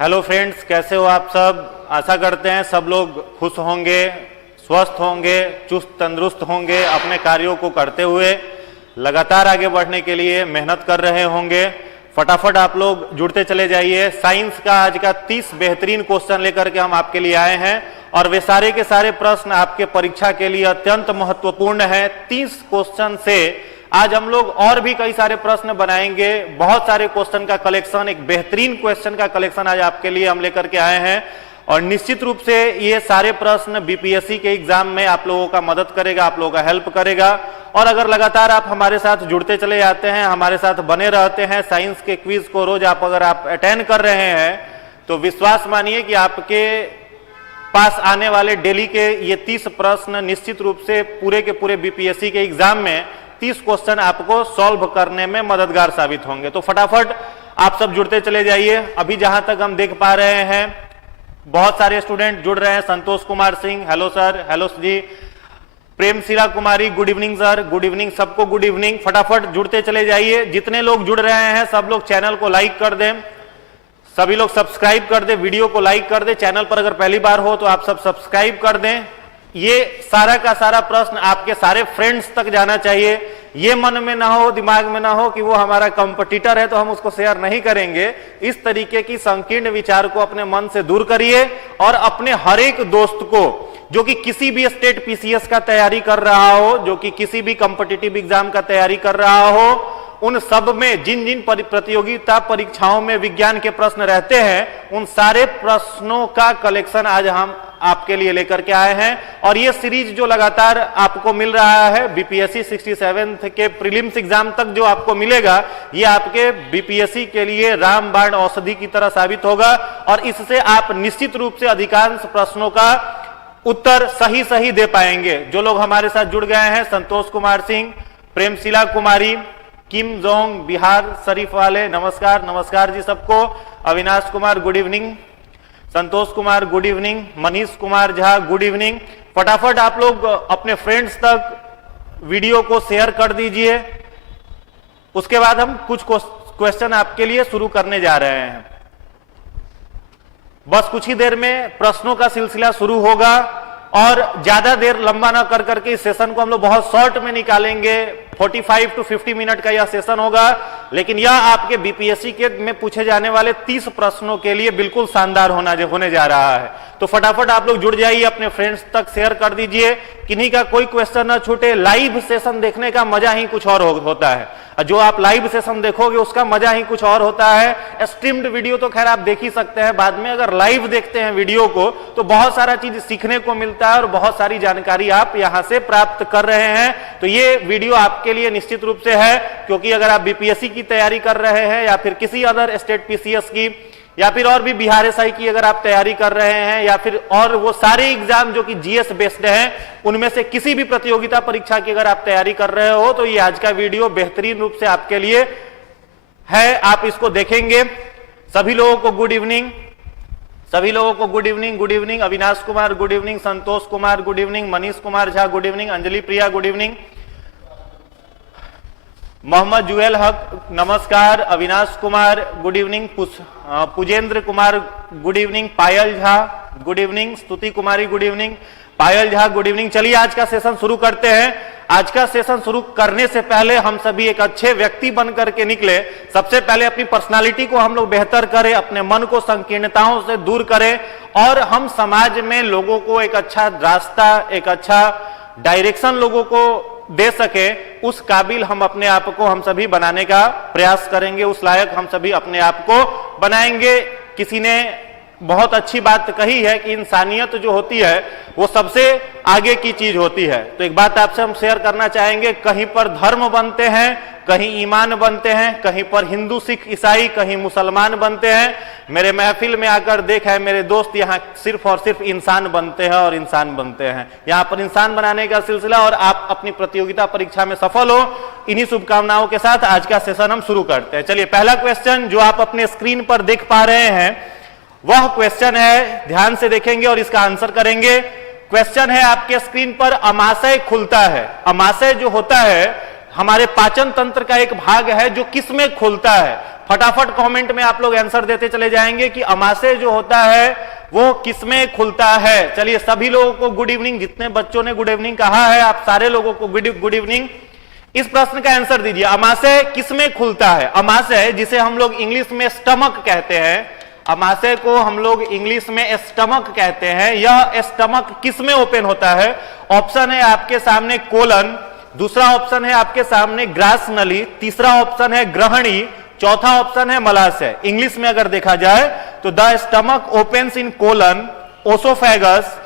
Hello friends, कैसे हो आप सब। आशा करते हैं सब लोग खुश होंगे, स्वस्थ होंगे, चुस्त तंदुरुस्त होंगे, अपने कार्यों को करते हुए लगातार आगे बढ़ने के लिए मेहनत कर रहे होंगे। फटाफट आप लोग जुड़ते चले जाइए। साइंस का आज का 30 बेहतरीन क्वेश्चन लेकर के हम आपके लिए आए हैं और वे सारे के सारे प्रश्न आपके परीक्षा के लिए अत्यंत महत्वपूर्ण है। 30 क्वेश्चन से आज हम लोग और भी कई सारे प्रश्न बनाएंगे। बहुत सारे क्वेश्चन का कलेक्शन, एक बेहतरीन क्वेश्चन का कलेक्शन आज आपके लिए हम लेकर के आए हैं और निश्चित रूप से ये सारे प्रश्न बीपीएससी के एग्जाम में आप लोगों का मदद करेगा, आप लोगों का हेल्प करेगा। और अगर लगातार आप हमारे साथ जुड़ते चले जाते हैं, हमारे साथ बने रहते हैं, साइंस के क्विज को रोज अगर आप अटेंड कर रहे हैं तो विश्वास मानिए कि आपके पास आने वाले डेली के ये 30 प्रश्न निश्चित रूप से पूरे के पूरे बीपीएससी के एग्जाम में 30 क्वेश्चन आपको सॉल्व करने में मददगार साबित होंगे। तो फटाफट आप सब जुड़ते चले जाइए। अभी जहां तक हम देख पा रहे हैं बहुत सारे स्टूडेंट जुड़ रहे हैं। Santosh Kumar Singh, hello sir. Hello ji. Premshila Kumari, good evening sir. Good evening सबको, गुड इवनिंग। फटाफट जुड़ते चले जाइए। जितने लोग जुड़ रहे हैं सब लोग चैनल को लाइक कर दें, सभी लोग सब्सक्राइब कर दें, वीडियो को लाइक कर दें। चैनल पर अगर पहली बार हो तो आप सब सब्सक्राइब कर दें। ये सारा का सारा प्रश्न आपके सारे फ्रेंड्स तक जाना चाहिए। ये मन में ना हो, दिमाग में ना हो कि वो हमारा कंपटीटर है तो हम उसको शेयर नहीं करेंगे। इस तरीके की संकीर्ण विचार को अपने मन से दूर करिए और अपने हर एक दोस्त को जो कि किसी भी स्टेट पीसीएस का तैयारी कर रहा हो, जो कि किसी भी कॉम्पिटिटिव एग्जाम का तैयारी कर रहा हो, उन सब में जिन जिन प्रतियोगिता परीक्षाओं में विज्ञान के प्रश्न रहते हैं उन सारे प्रश्नों का कलेक्शन आज हम आपके लिए लेकर के आए हैं। और ये सीरीज जो लगातार आपको मिल रहा है बीपीएससी 67 के प्रीलिम्स एग्जाम तक जो आपको मिलेगा, ये आपके बीपीएससी के लिए रामबाण औषधि की तरह साबित होगा और इससे आप निश्चित रूप से अधिकांश प्रश्नों का उत्तर सही सही दे पाएंगे। जो लोग हमारे साथ जुड़ गए हैं, संतोष कुमार सिंह, प्रेमशिला कुमारी, किम जोंग, बिहार शरीफ वाले, नमस्कार। नमस्कार जी सबको। Avinash Kumar, good evening. Santosh Kumar, good evening. Manish Kumar Jha, good evening. फटाफट आप लोग अपने फ्रेंड्स तक वीडियो को शेयर कर दीजिए। उसके बाद हम कुछ क्वेश्चन आपके लिए शुरू करने जा रहे हैं। बस कुछ ही देर में प्रश्नों का सिलसिला शुरू होगा और ज्यादा देर लंबा ना कर करके इस सेशन को हम लोग बहुत शॉर्ट में निकालेंगे। 45 to 50 मिनट का यह सेशन होगा, लेकिन यह आपके बीपीएससी के में पूछे जाने वाले 30 प्रश्नों के लिए बिल्कुल शानदार होने जा रहा है। तो फटाफट आप लोग जुड़ जाइए, अपने फ्रेंड्स तक शेयर कर दीजिए, किन्हीं का कोई क्वेश्चन ना छूटे। लाइव सेशन देखने का मजा ही कुछ और होता है। जो आप लाइव सेशन देखोगे उसका मजा ही कुछ और होता है। स्ट्रीम्ड वीडियो तो खैर आप देख ही सकते हैं बाद में, अगर लाइव देखते हैं वीडियो को तो बहुत सारा चीज सीखने को मिलता है और बहुत सारी जानकारी आप यहां से प्राप्त कर रहे हैं। तो ये वीडियो आपके लिए निश्चित रूप से है, क्योंकि अगर आप बीपीएससी की तैयारी कर रहे हैं या फिर किसी अदर स्टेट पीसीएस की या फिर और भी बिहार एसआई की अगर आप तैयारी कर रहे हैं या फिर और वो सारे एग्जाम जो कि जीएस बेस्ड हैं, उनमें से किसी भी प्रतियोगिता परीक्षा की अगर आप तैयारी कर रहे हो तो ये आज का वीडियो बेहतरीन रूप से आपके लिए है। आप इसको देखेंगे। सभी लोगों को गुड इवनिंग। सभी लोगों को good evening. Good evening. Avinash Kumar, good evening. Santosh Kumar, good evening. Manish Kumar Jha, good evening. Anjali Priya, good evening. Mohammad Juel Haq, नमस्कार। Avinash Kumar, good evening. Pujendra Kumar, good evening. Payal Jha, good evening. Stuti Kumari, good evening. Payal Jha, good evening. चलिए आज का सेशन शुरू करते हैं। आज का सेशन शुरू करने से पहले हम सभी एक अच्छे व्यक्ति बन करके निकले। सबसे पहले अपनी पर्सनालिटी को हम लोग बेहतर करें, अपने मन को संकीर्णताओं से दूर करें और हम समाज में लोगों को एक अच्छा रास्ता, एक अच्छा डायरेक्शन लोगों को दे सके, उस काबिल हम अपने आप को हम सभी बनाने का प्रयास करेंगे, उस लायक हम सभी अपने आप को बनाएंगे। किसी ने बहुत अच्छी बात कही है कि इंसानियत जो होती है वो सबसे आगे की चीज होती है। तो एक बात आपसे हम शेयर करना चाहेंगे, कहीं पर धर्म बनते हैं, कहीं ईमान बनते हैं, कहीं पर हिंदू, सिख, ईसाई, कहीं मुसलमान बनते हैं। मेरे महफिल में आकर देखा है मेरे दोस्त, यहाँ सिर्फ और सिर्फ इंसान बनते हैं और इंसान बनते हैं। यहाँ पर इंसान बनाने का सिलसिला और आप अपनी प्रतियोगिता परीक्षा में सफल हो, इन्हीं शुभकामनाओं के साथ आज का सेशन हम शुरू करते हैं। चलिए पहला क्वेश्चन जो आप अपने स्क्रीन पर देख पा रहे हैं वह क्वेश्चन है, ध्यान से देखेंगे और इसका आंसर करेंगे। क्वेश्चन है आपके स्क्रीन पर, अमाशय खुलता है। अमाशय जो होता है हमारे पाचन तंत्र का एक भाग है जो किसमें खुलता है? फटाफट कमेंट में आप लोग आंसर देते चले जाएंगे कि अमाशय जो होता है वो किसमें खुलता है। चलिए सभी लोगों को गुड इवनिंग, जितने बच्चों ने गुड इवनिंग कहा है आप सारे लोगों को गुड इवनिंग। इस प्रश्न का आंसर दीजिए, अमाशय किसमें खुलता है? अमाशय जिसे हम लोग इंग्लिश में स्टमक कहते हैं, अमाशय को हम लोग इंग्लिश में स्टमक कहते हैं, यह स्टमक किसमें ओपन होता है? ऑप्शन है आपके सामने कोलन, दूसरा ऑप्शन है आपके सामने ग्रास नली, तीसरा ऑप्शन है ग्रहणी, चौथा ऑप्शन है मलाशय। इंग्लिश में अगर देखा जाए तो the stomach opens in colon, oesophagus,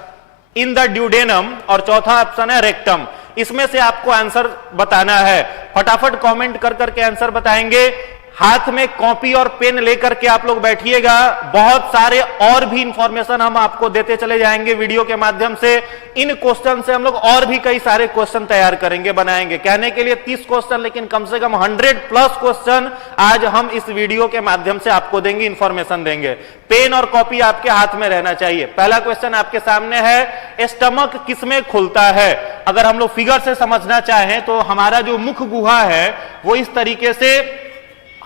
in the duodenum, और चौथा ऑप्शन है रेक्टम। इसमें से आपको आंसर बताना है। फटाफट कमेंट कर करके आंसर बताएंगे। हाथ में कॉपी और पेन लेकर के आप लोग बैठिएगा, बहुत सारे और भी इंफॉर्मेशन हम आपको देते चले जाएंगे वीडियो के माध्यम से। इन क्वेश्चन से हम लोग और भी कई सारे क्वेश्चन तैयार करेंगे, बनाएंगे। कहने के लिए 30 क्वेश्चन, लेकिन कम से कम 100+ क्वेश्चन आज हम इस वीडियो के माध्यम से आपको देंगे, इंफॉर्मेशन देंगे। पेन और कॉपी आपके हाथ में रहना चाहिए। पहला क्वेश्चन आपके सामने है, स्टमक किसमें खुलता है? अगर हम लोग फिगर से समझना चाहें तो हमारा जो मुख गुहा है वो इस तरीके से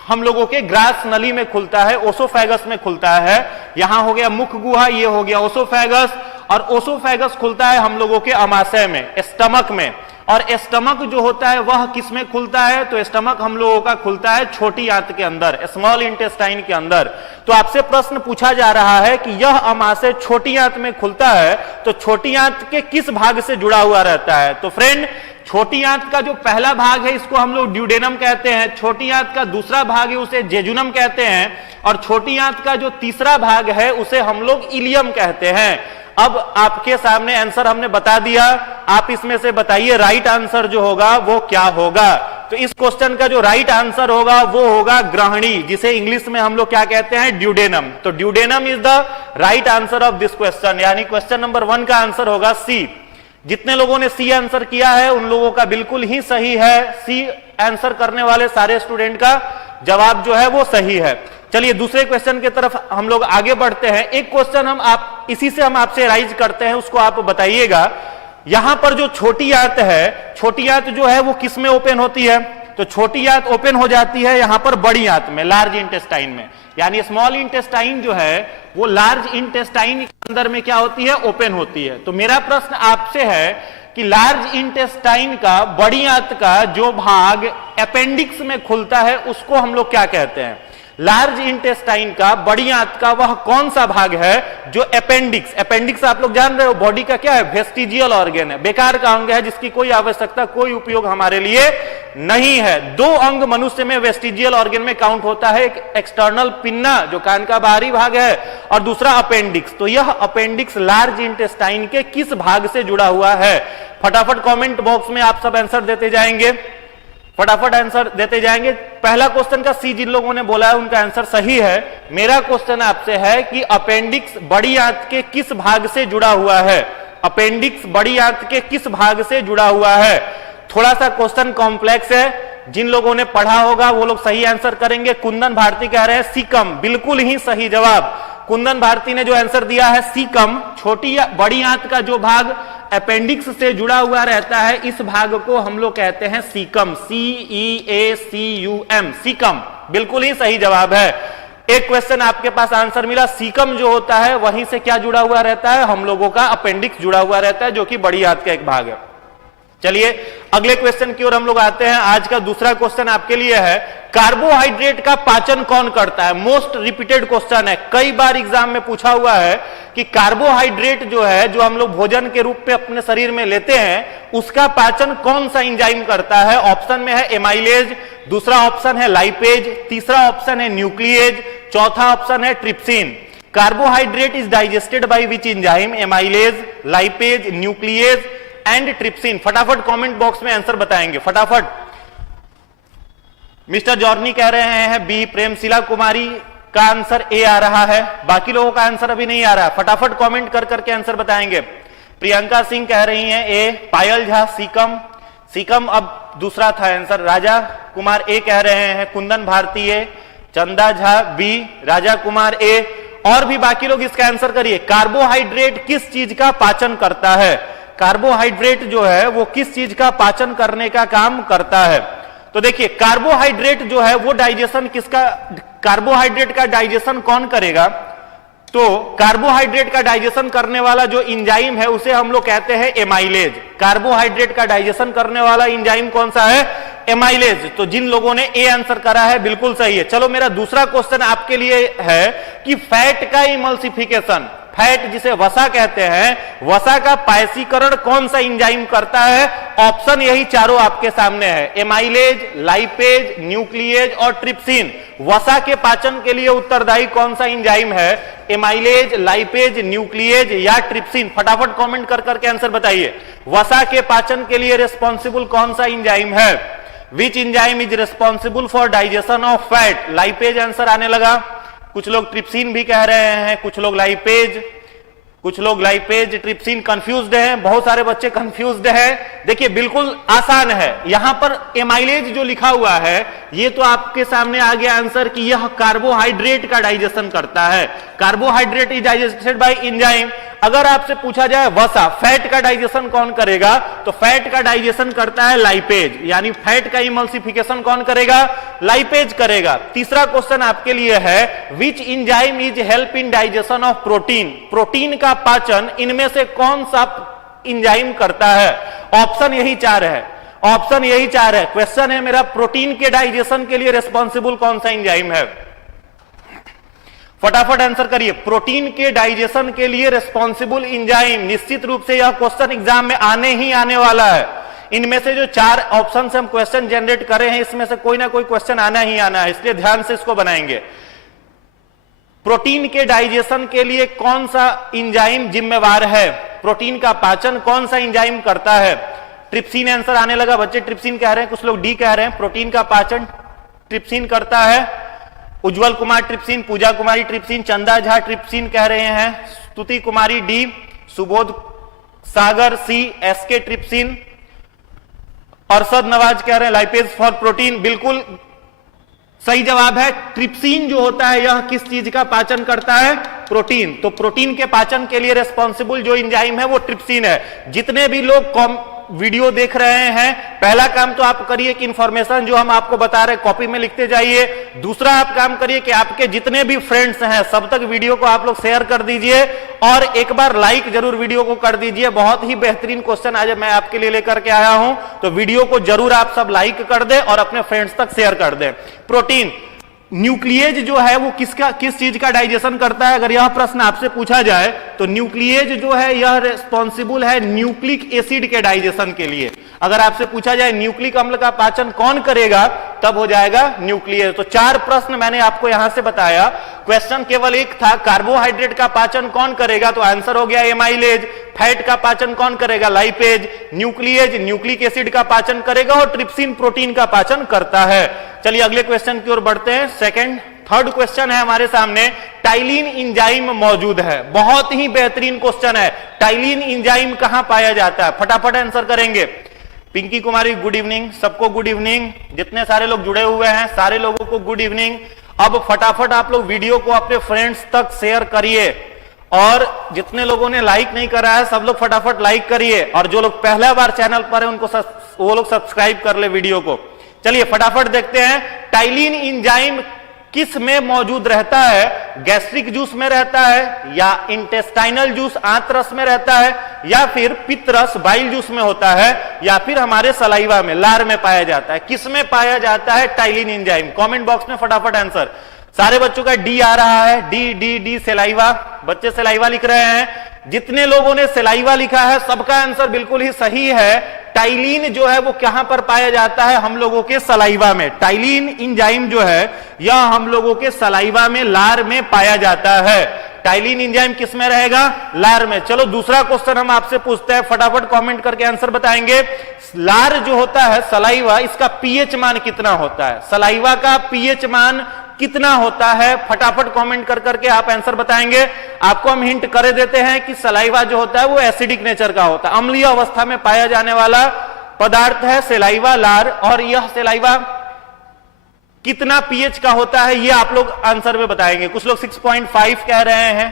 हम लोगों के ग्रास नली में खुलता है, ओसोफेगस में खुलता है। यहां हो गया मुख गुहा, ये हो गया ओसोफेगस, और ओसोफेगस खुलता है हम लोगों के अमाशय में, स्टमक में। और स्टमक जो होता है वह किसमें खुलता है? तो स्टमक हम लोगों का खुलता है छोटी आंत के अंदर, स्मॉल इंटेस्टाइन के अंदर। तो आपसे प्रश्न पूछा जा रहा है कि यह अमाशय छोटी आंत में खुलता है, तो छोटी आंत के किस भाग से जुड़ा हुआ रहता है? तो फ्रेंड, छोटी आंत का जो पहला भाग है इसको हम लोग ड्यूडेनम कहते हैं, छोटी आंत का दूसरा भाग है उसे जेजुनम कहते हैं, और छोटी आंत का जो तीसरा भाग है उसे हम लोग इलियम कहते हैं। अब आपके सामने आंसर हमने बता दिया, आप इसमें से बताइए राइट आंसर जो होगा वो क्या होगा। तो इस क्वेश्चन का जो राइट आंसर होगा वो होगा ग्रहणी, जिसे इंग्लिश में हम लोग क्या कहते हैं? ड्यूडेनम। तो duodenum is the right answer of this question, यानी क्वेश्चन नंबर 1 का आंसर होगा सी। जितने लोगों ने सी आंसर किया है उन लोगों का बिल्कुल ही सही है। सी आंसर करने वाले सारे स्टूडेंट का जवाब जो है वो सही है। चलिए दूसरे क्वेश्चन की तरफ हम लोग आगे बढ़ते हैं। एक क्वेश्चन इसी से हम आपसे राइज करते हैं, उसको आप बताइएगा। यहां पर जो छोटी आंत है, छोटी आंत जो है वो किस में ओपन होती है? तो छोटी आंत ओपन हो जाती है यहां पर बड़ी आंत में, लार्ज इंटेस्टाइन में, यानी स्मॉल इंटेस्टाइन जो है वो लार्ज इंटेस्टाइन के अंदर में क्या होती है? ओपन होती है। तो मेरा प्रश्न आपसे है कि लार्ज इंटेस्टाइन का, बड़ी आंत का जो भाग अपेंडिक्स में खुलता है उसको हम लोग क्या कहते हैं? लार्ज इंटेस्टाइन का, बड़ी आंत का वह कौन सा भाग है जो अपेंडिक्स, अपेंडिक्स आप लोग जान रहे हो बॉडी का क्या है? वेस्टिजियल ऑर्गन है, बेकार का अंग है जिसकी कोई आवश्यकता, कोई उपयोग हमारे लिए नहीं है। 2 अंग मनुष्य में वेस्टिजियल ऑर्गन में काउंट होता है, एक एक्सटर्नल पिन्ना जो कान का बाहरी भाग है, और दूसरा अपेंडिक्स। तो यह अपेंडिक्स लार्ज इंटेस्टाइन के किस भाग से जुड़ा हुआ है? फटाफट कमेंट बॉक्स में आप सब आंसर देते जाएंगे, फटाफट आंसर देते जाएंगे। पहला क्वेश्चन का सी जिन लोगों ने बोला है उनका आंसर सही है। मेरा क्वेश्चन आपसे है कि अपेंडिक्स बड़ी आंत के किस भाग से जुड़ा हुआ है? अपेंडिक्स बड़ी आंत के किस भाग से जुड़ा हुआ है? थोड़ा सा क्वेश्चन कॉम्प्लेक्स है, जिन लोगों ने पढ़ा होगा वो लोग सही आंसर करेंगे। कुंदन भारती कह रहे हैं सीकम, बिल्कुल ही सही जवाब। कुंदन भारती ने जो आंसर दिया है सीकम, छोटी या बड़ी आंत का जो भाग अपेंडिक्स से जुड़ा हुआ रहता है इस भाग को हम लोग कहते हैं सीकम, CEACUM, सीकम, बिल्कुल ही सही जवाब है। एक क्वेश्चन आपके पास आंसर मिला, सीकम जो होता है वहीं से क्या जुड़ा हुआ रहता है? हम लोगों का अपेंडिक्स जुड़ा हुआ रहता है जो कि बड़ी आंत का एक भाग है। चलिए अगले क्वेश्चन की ओर हम लोग आते हैं। आज का दूसरा क्वेश्चन आपके लिए है, कार्बोहाइड्रेट का पाचन कौन करता है? मोस्ट रिपीटेड क्वेश्चन है, कई बार एग्जाम में पूछा हुआ है कि कार्बोहाइड्रेट जो है, जो हम लोग भोजन के रूप में अपने शरीर में लेते हैं, उसका पाचन कौन सा एंजाइम करता है? ऑप्शन में है एमाइलेज, दूसरा ऑप्शन है लाइपेज, तीसरा ऑप्शन है न्यूक्लिएज, चौथा ऑप्शन है trypsin. Carbohydrate is digested by which enzyme? Amylase, lipase, nuclease and trypsin. फटाफट कमेंट बॉक्स में आंसर बताएंगे, फटाफट। मिस्टर जॉर्नी कह रहे हैं बी, प्रेमशिला कुमारी का आंसर ए आ रहा है, बाकी लोगों का आंसर अभी नहीं आ रहा है। फटाफट कमेंट कर करके आंसर बताएंगे। प्रियंका सिंह कह रही हैं ए, पायल झा सीकम, सीकम अब दूसरा था आंसर। राजा कुमार ए कह रहे हैं, कुंदन भारती ए, चंदा झा बी, राजा कुमार ए, और भी बाकी लोग इसका आंसर करिए। कार्बोहाइड्रेट किस चीज का पाचन करता है? कार्बोहाइड्रेट जो है वो किस चीज का पाचन करने का काम करता है? तो देखिए, कार्बोहाइड्रेट जो है वो डाइजेशन किसका, कार्बोहाइड्रेट का डाइजेशन कौन करेगा? तो कार्बोहाइड्रेट का डाइजेशन करने वाला जो एंजाइम है उसे हम लोग कहते हैं एमाइलेज। कार्बोहाइड्रेट का डाइजेशन करने वाला एंजाइम कौन सा है? एमाइलेज। तो जिन लोगों ने ए आंसर करा है बिल्कुल सही है। चलो, मेरा दूसरा क्वेश्चन आपके लिए है कि फैट का इमल्सिफिकेशन, फैट जिसे वसा कहते हैं, वसा का पायसीकरण कौन सा एंजाइम करता है? ऑप्शन यही चारों आपके सामने है, एमाइलेज, लाइपेज, न्यूक्लिएज और ट्रिप्सिन। वसा के पाचन के लिए उत्तरदायी कौन सा एंजाइम है? एमाइलेज, लाइपेज, न्यूक्लिएज या ट्रिप्सिन? फटाफट कमेंट कर करके आंसर बताइए। वसा के पाचन के लिए रिस्पॉन्सिबल कौन सा एंजाइम है? Which enzyme is responsible for digestion of fat? Lipase answer आने लगा, कुछ लोग ट्रिप्सिन भी कह रहे हैं, कुछ लोग लाइपेज, ट्रिप्सिन। कंफ्यूज्ड हैं, बहुत सारे बच्चे कंफ्यूज्ड हैं। देखिए, बिल्कुल आसान है। यहां पर एमाइलेज जो लिखा हुआ है ये तो आपके सामने आ गया आंसर कि यह कार्बोहाइड्रेट का डाइजेशन करता है। Carbohydrate is digested by enzyme. अगर आपसे पूछा जाए वसा, फैट का डाइजेशन कौन करेगा? तो फैट का डाइजेशन करता है लाइपेज, यानी फैट का इमल्सिफिकेशन कौन करेगा? लाइपेज करेगा। तीसरा क्वेश्चन आपके लिए है, which enzyme is help in digestion of protein? Protein का पाचन इनमें से कौन सा एंजाइम करता है? ऑप्शन यही चार है, ऑप्शन यही चार है। क्वेश्चन है मेरा, प्रोटीन के डाइजेशन के लिए रिस्पॉन्सिबल कौन सा एंजाइम है? फटाफट आंसर करिए। प्रोटीन के डाइजेशन के लिए रिस्पॉन्सिबल एंजाइम, निश्चित रूप से यह क्वेश्चन एग्जाम में आने ही आने वाला है। इनमें से जो चार ऑप्शन से हम क्वेश्चन जनरेट कर रहे हैं इसमें से कोई ना कोई क्वेश्चन आना ही आना है, इसलिए ध्यान से इसको बनाएंगे। प्रोटीन के डाइजेशन के लिए कौन सा एंजाइम जिम्मेवार है? प्रोटीन का पाचन कौन सा एंजाइम करता है? ट्रिप्सिन आंसर आने लगा, बच्चे ट्रिप्सिन कह रहे हैं, कुछ लोग डी कह रहे हैं। प्रोटीन का पाचन ट्रिप्सिन करता है। उज्जवल कुमार ट्रिप्सिन, पूजा कुमारी ट्रिप्सिन, चंदा झा ट्रिप्सिन कह रहे हैं, स्तुति कुमारी डी, सुबोध सागर सी, एसके ट्रिप्सिन, अरशद नवाज कह रहे हैं लाइपेज फॉर प्रोटीन। बिल्कुल सही जवाब है। ट्रिप्सिन जो होता है यह किस चीज का पाचन करता है? प्रोटीन। तो प्रोटीन के पाचन के लिए रिस्पॉन्सिबल जो एंजाइम है वो ट्रिप्सिन है। जितने भी लोग वीडियो देख रहे हैं, पहला काम तो आप करिए कि इंफॉर्मेशन जो हम आपको बता रहे हैं कॉपी में लिखते जाइए। दूसरा आप काम करिए कि आपके जितने भी फ्रेंड्स हैं सब तक वीडियो को आप लोग शेयर कर दीजिए और एक बार लाइक जरूर वीडियो को कर दीजिए। बहुत ही बेहतरीन क्वेश्चन आज मैं आपके लिए लेकर के आया हूं, तो वीडियो को जरूर आप सब लाइक कर दें और अपने फ्रेंड्स तक शेयर कर दें। प्रोटीन, न्यूक्लिएज जो है वो किस चीज का डाइजेशन करता है? अगर यह प्रश्न आपसे पूछा जाए तो न्यूक्लिएज जो है यह रिस्पॉन्सिबल है न्यूक्लिक एसिड के डाइजेशन के लिए। अगर आपसे पूछा जाए न्यूक्लिक अम्ल का पाचन कौन करेगा, तब हो जाएगा न्यूक्लिएज। तो चार प्रश्न मैंने आपको यहां से बताया। क्वेश्चन केवल एक था, कार्बोहाइड्रेट का पाचन कौन करेगा? तो आंसर हो गया एमाइलेज। फैट का पाचन कौन करेगा? लाइपेज। न्यूक्लिएज न्यूक्लिक एसिड का पाचन करेगा और ट्रिप्सिन प्रोटीन का पाचन करता है। चलिए अगले क्वेश्चन की ओर बढ़ते हैं। थर्ड क्वेश्चन है हमारे सामने, टाइलिन एंजाइम मौजूद है। बहुत ही बेहतरीन क्वेश्चन है, टाइलिन एंजाइम कहां पाया जाता है? फटाफट आंसर करेंगे। पिंकी कुमारी गुड इवनिंग, सबको गुड इवनिंग। जितने सारे लोग जुड़े हुए हैं सारे लोगों को गुड इवनिंग। अब फटाफट आप लोग वीडियो को अपने फ्रेंड्स तक शेयर करिए और जितने लोगों ने लाइक नहीं करा है सब लोग फटाफट लाइक करिए और जो लोग पहला बार चैनल पर है उनको वो लोग सब्सक्राइब कर ले वीडियो को। चलिए फटाफट देखते हैं, टाइलिन एंजाइम किस में मौजूद रहता है? गैस्ट्रिक जूस में रहता है या इंटेस्टाइनल जूस आंतरस में रहता है या फिर पित्तरस बाइल जूस में होता है या फिर हमारे सलाइवा में लार में पाया जाता है? किस में पाया जाता है टाइलिन एंजाइम? कमेंट बॉक्स में फटाफट आंसर। सारे बच्चों का डी आ रहा है, डी डी डी सलाइवा, बच्चे सलाइवा लिख रहे हैं। जितने लोगों ने सलाइवा लिखा है सबका आंसर बिल्कुल ही सही है। टाइलिन जो है वो कहां पर पाया जाता है? हम लोगों के सलाइवा में। टाइलिन एंजाइम जो है यह हम लोगों के सलाइवा में, लार में पाया जाता है। टाइलिन एंजाइम किस में रहेगा? लार में। चलो दूसरा क्वेश्चन हम आपसे पूछते हैं, फटाफट कमेंट करके आंसर बताएंगे। लार जो होता है सलाइवा, इसका पीएच मान कितना होता है? सलाइवा का पीएच मान कितना होता है? फटाफट कमेंट कर करके आप आंसर बताएंगे। आपको हम हिंट कर देते हैं कि सलाइवा जो होता है वो एसिडिक नेचर का होता है, अम्लीय अवस्था में पाया जाने वाला पदार्थ है सलाइवा, लार। और यह सलाइवा कितना पीएच का होता है ये आप लोग आंसर में बताएंगे। कुछ लोग 6.5 कह रहे हैं।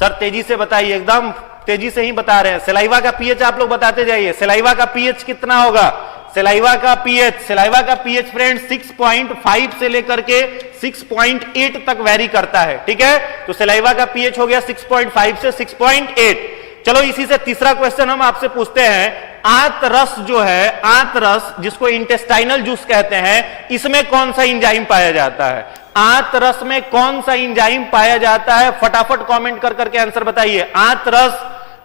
सर तेजी से बताइए, एकदम तेजी से ही बता रहे हैं। सलाइवा का पीएच आप लोग बताते जाइए, सलाइवा का पीएच कितना होगा? सलाइवा का पीएच फ्रेंड 6.5 से लेकर के 6.8 तक वेरी करता है, ठीक है। तो सलाइवा का पीएच हो गया 6.5 से 6.8। चलो इसी से तीसरा क्वेश्चन हम आपसे पूछते हैं, आंत जो है, आंत जिसको इंटेस्टाइनल जूस कहते हैं, इसमें कौन सा एंजाइम पाया जाता है? आंत में कौन सा एंजाइम पाया जाता है? फटाफट कमेंट कर करके आंसर बताइए। आंत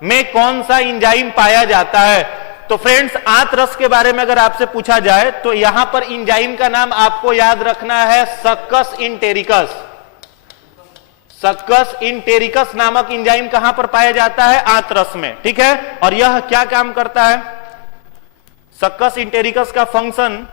में कौन सा एंजाइम पाया जाता है? तो फ्रेंड्स, आंत के बारे में अगर आपसे पूछा जाए तो यहां पर एंजाइम का नाम आपको याद रखना है सक्कस इंटेरिकस। सक्कस इंटेरिकस नामक एंजाइम कहां पर पाया जाता है? आंत में, ठीक है। और यह क्या काम करता है? सक्कस इंटेरिकस का फंक्शन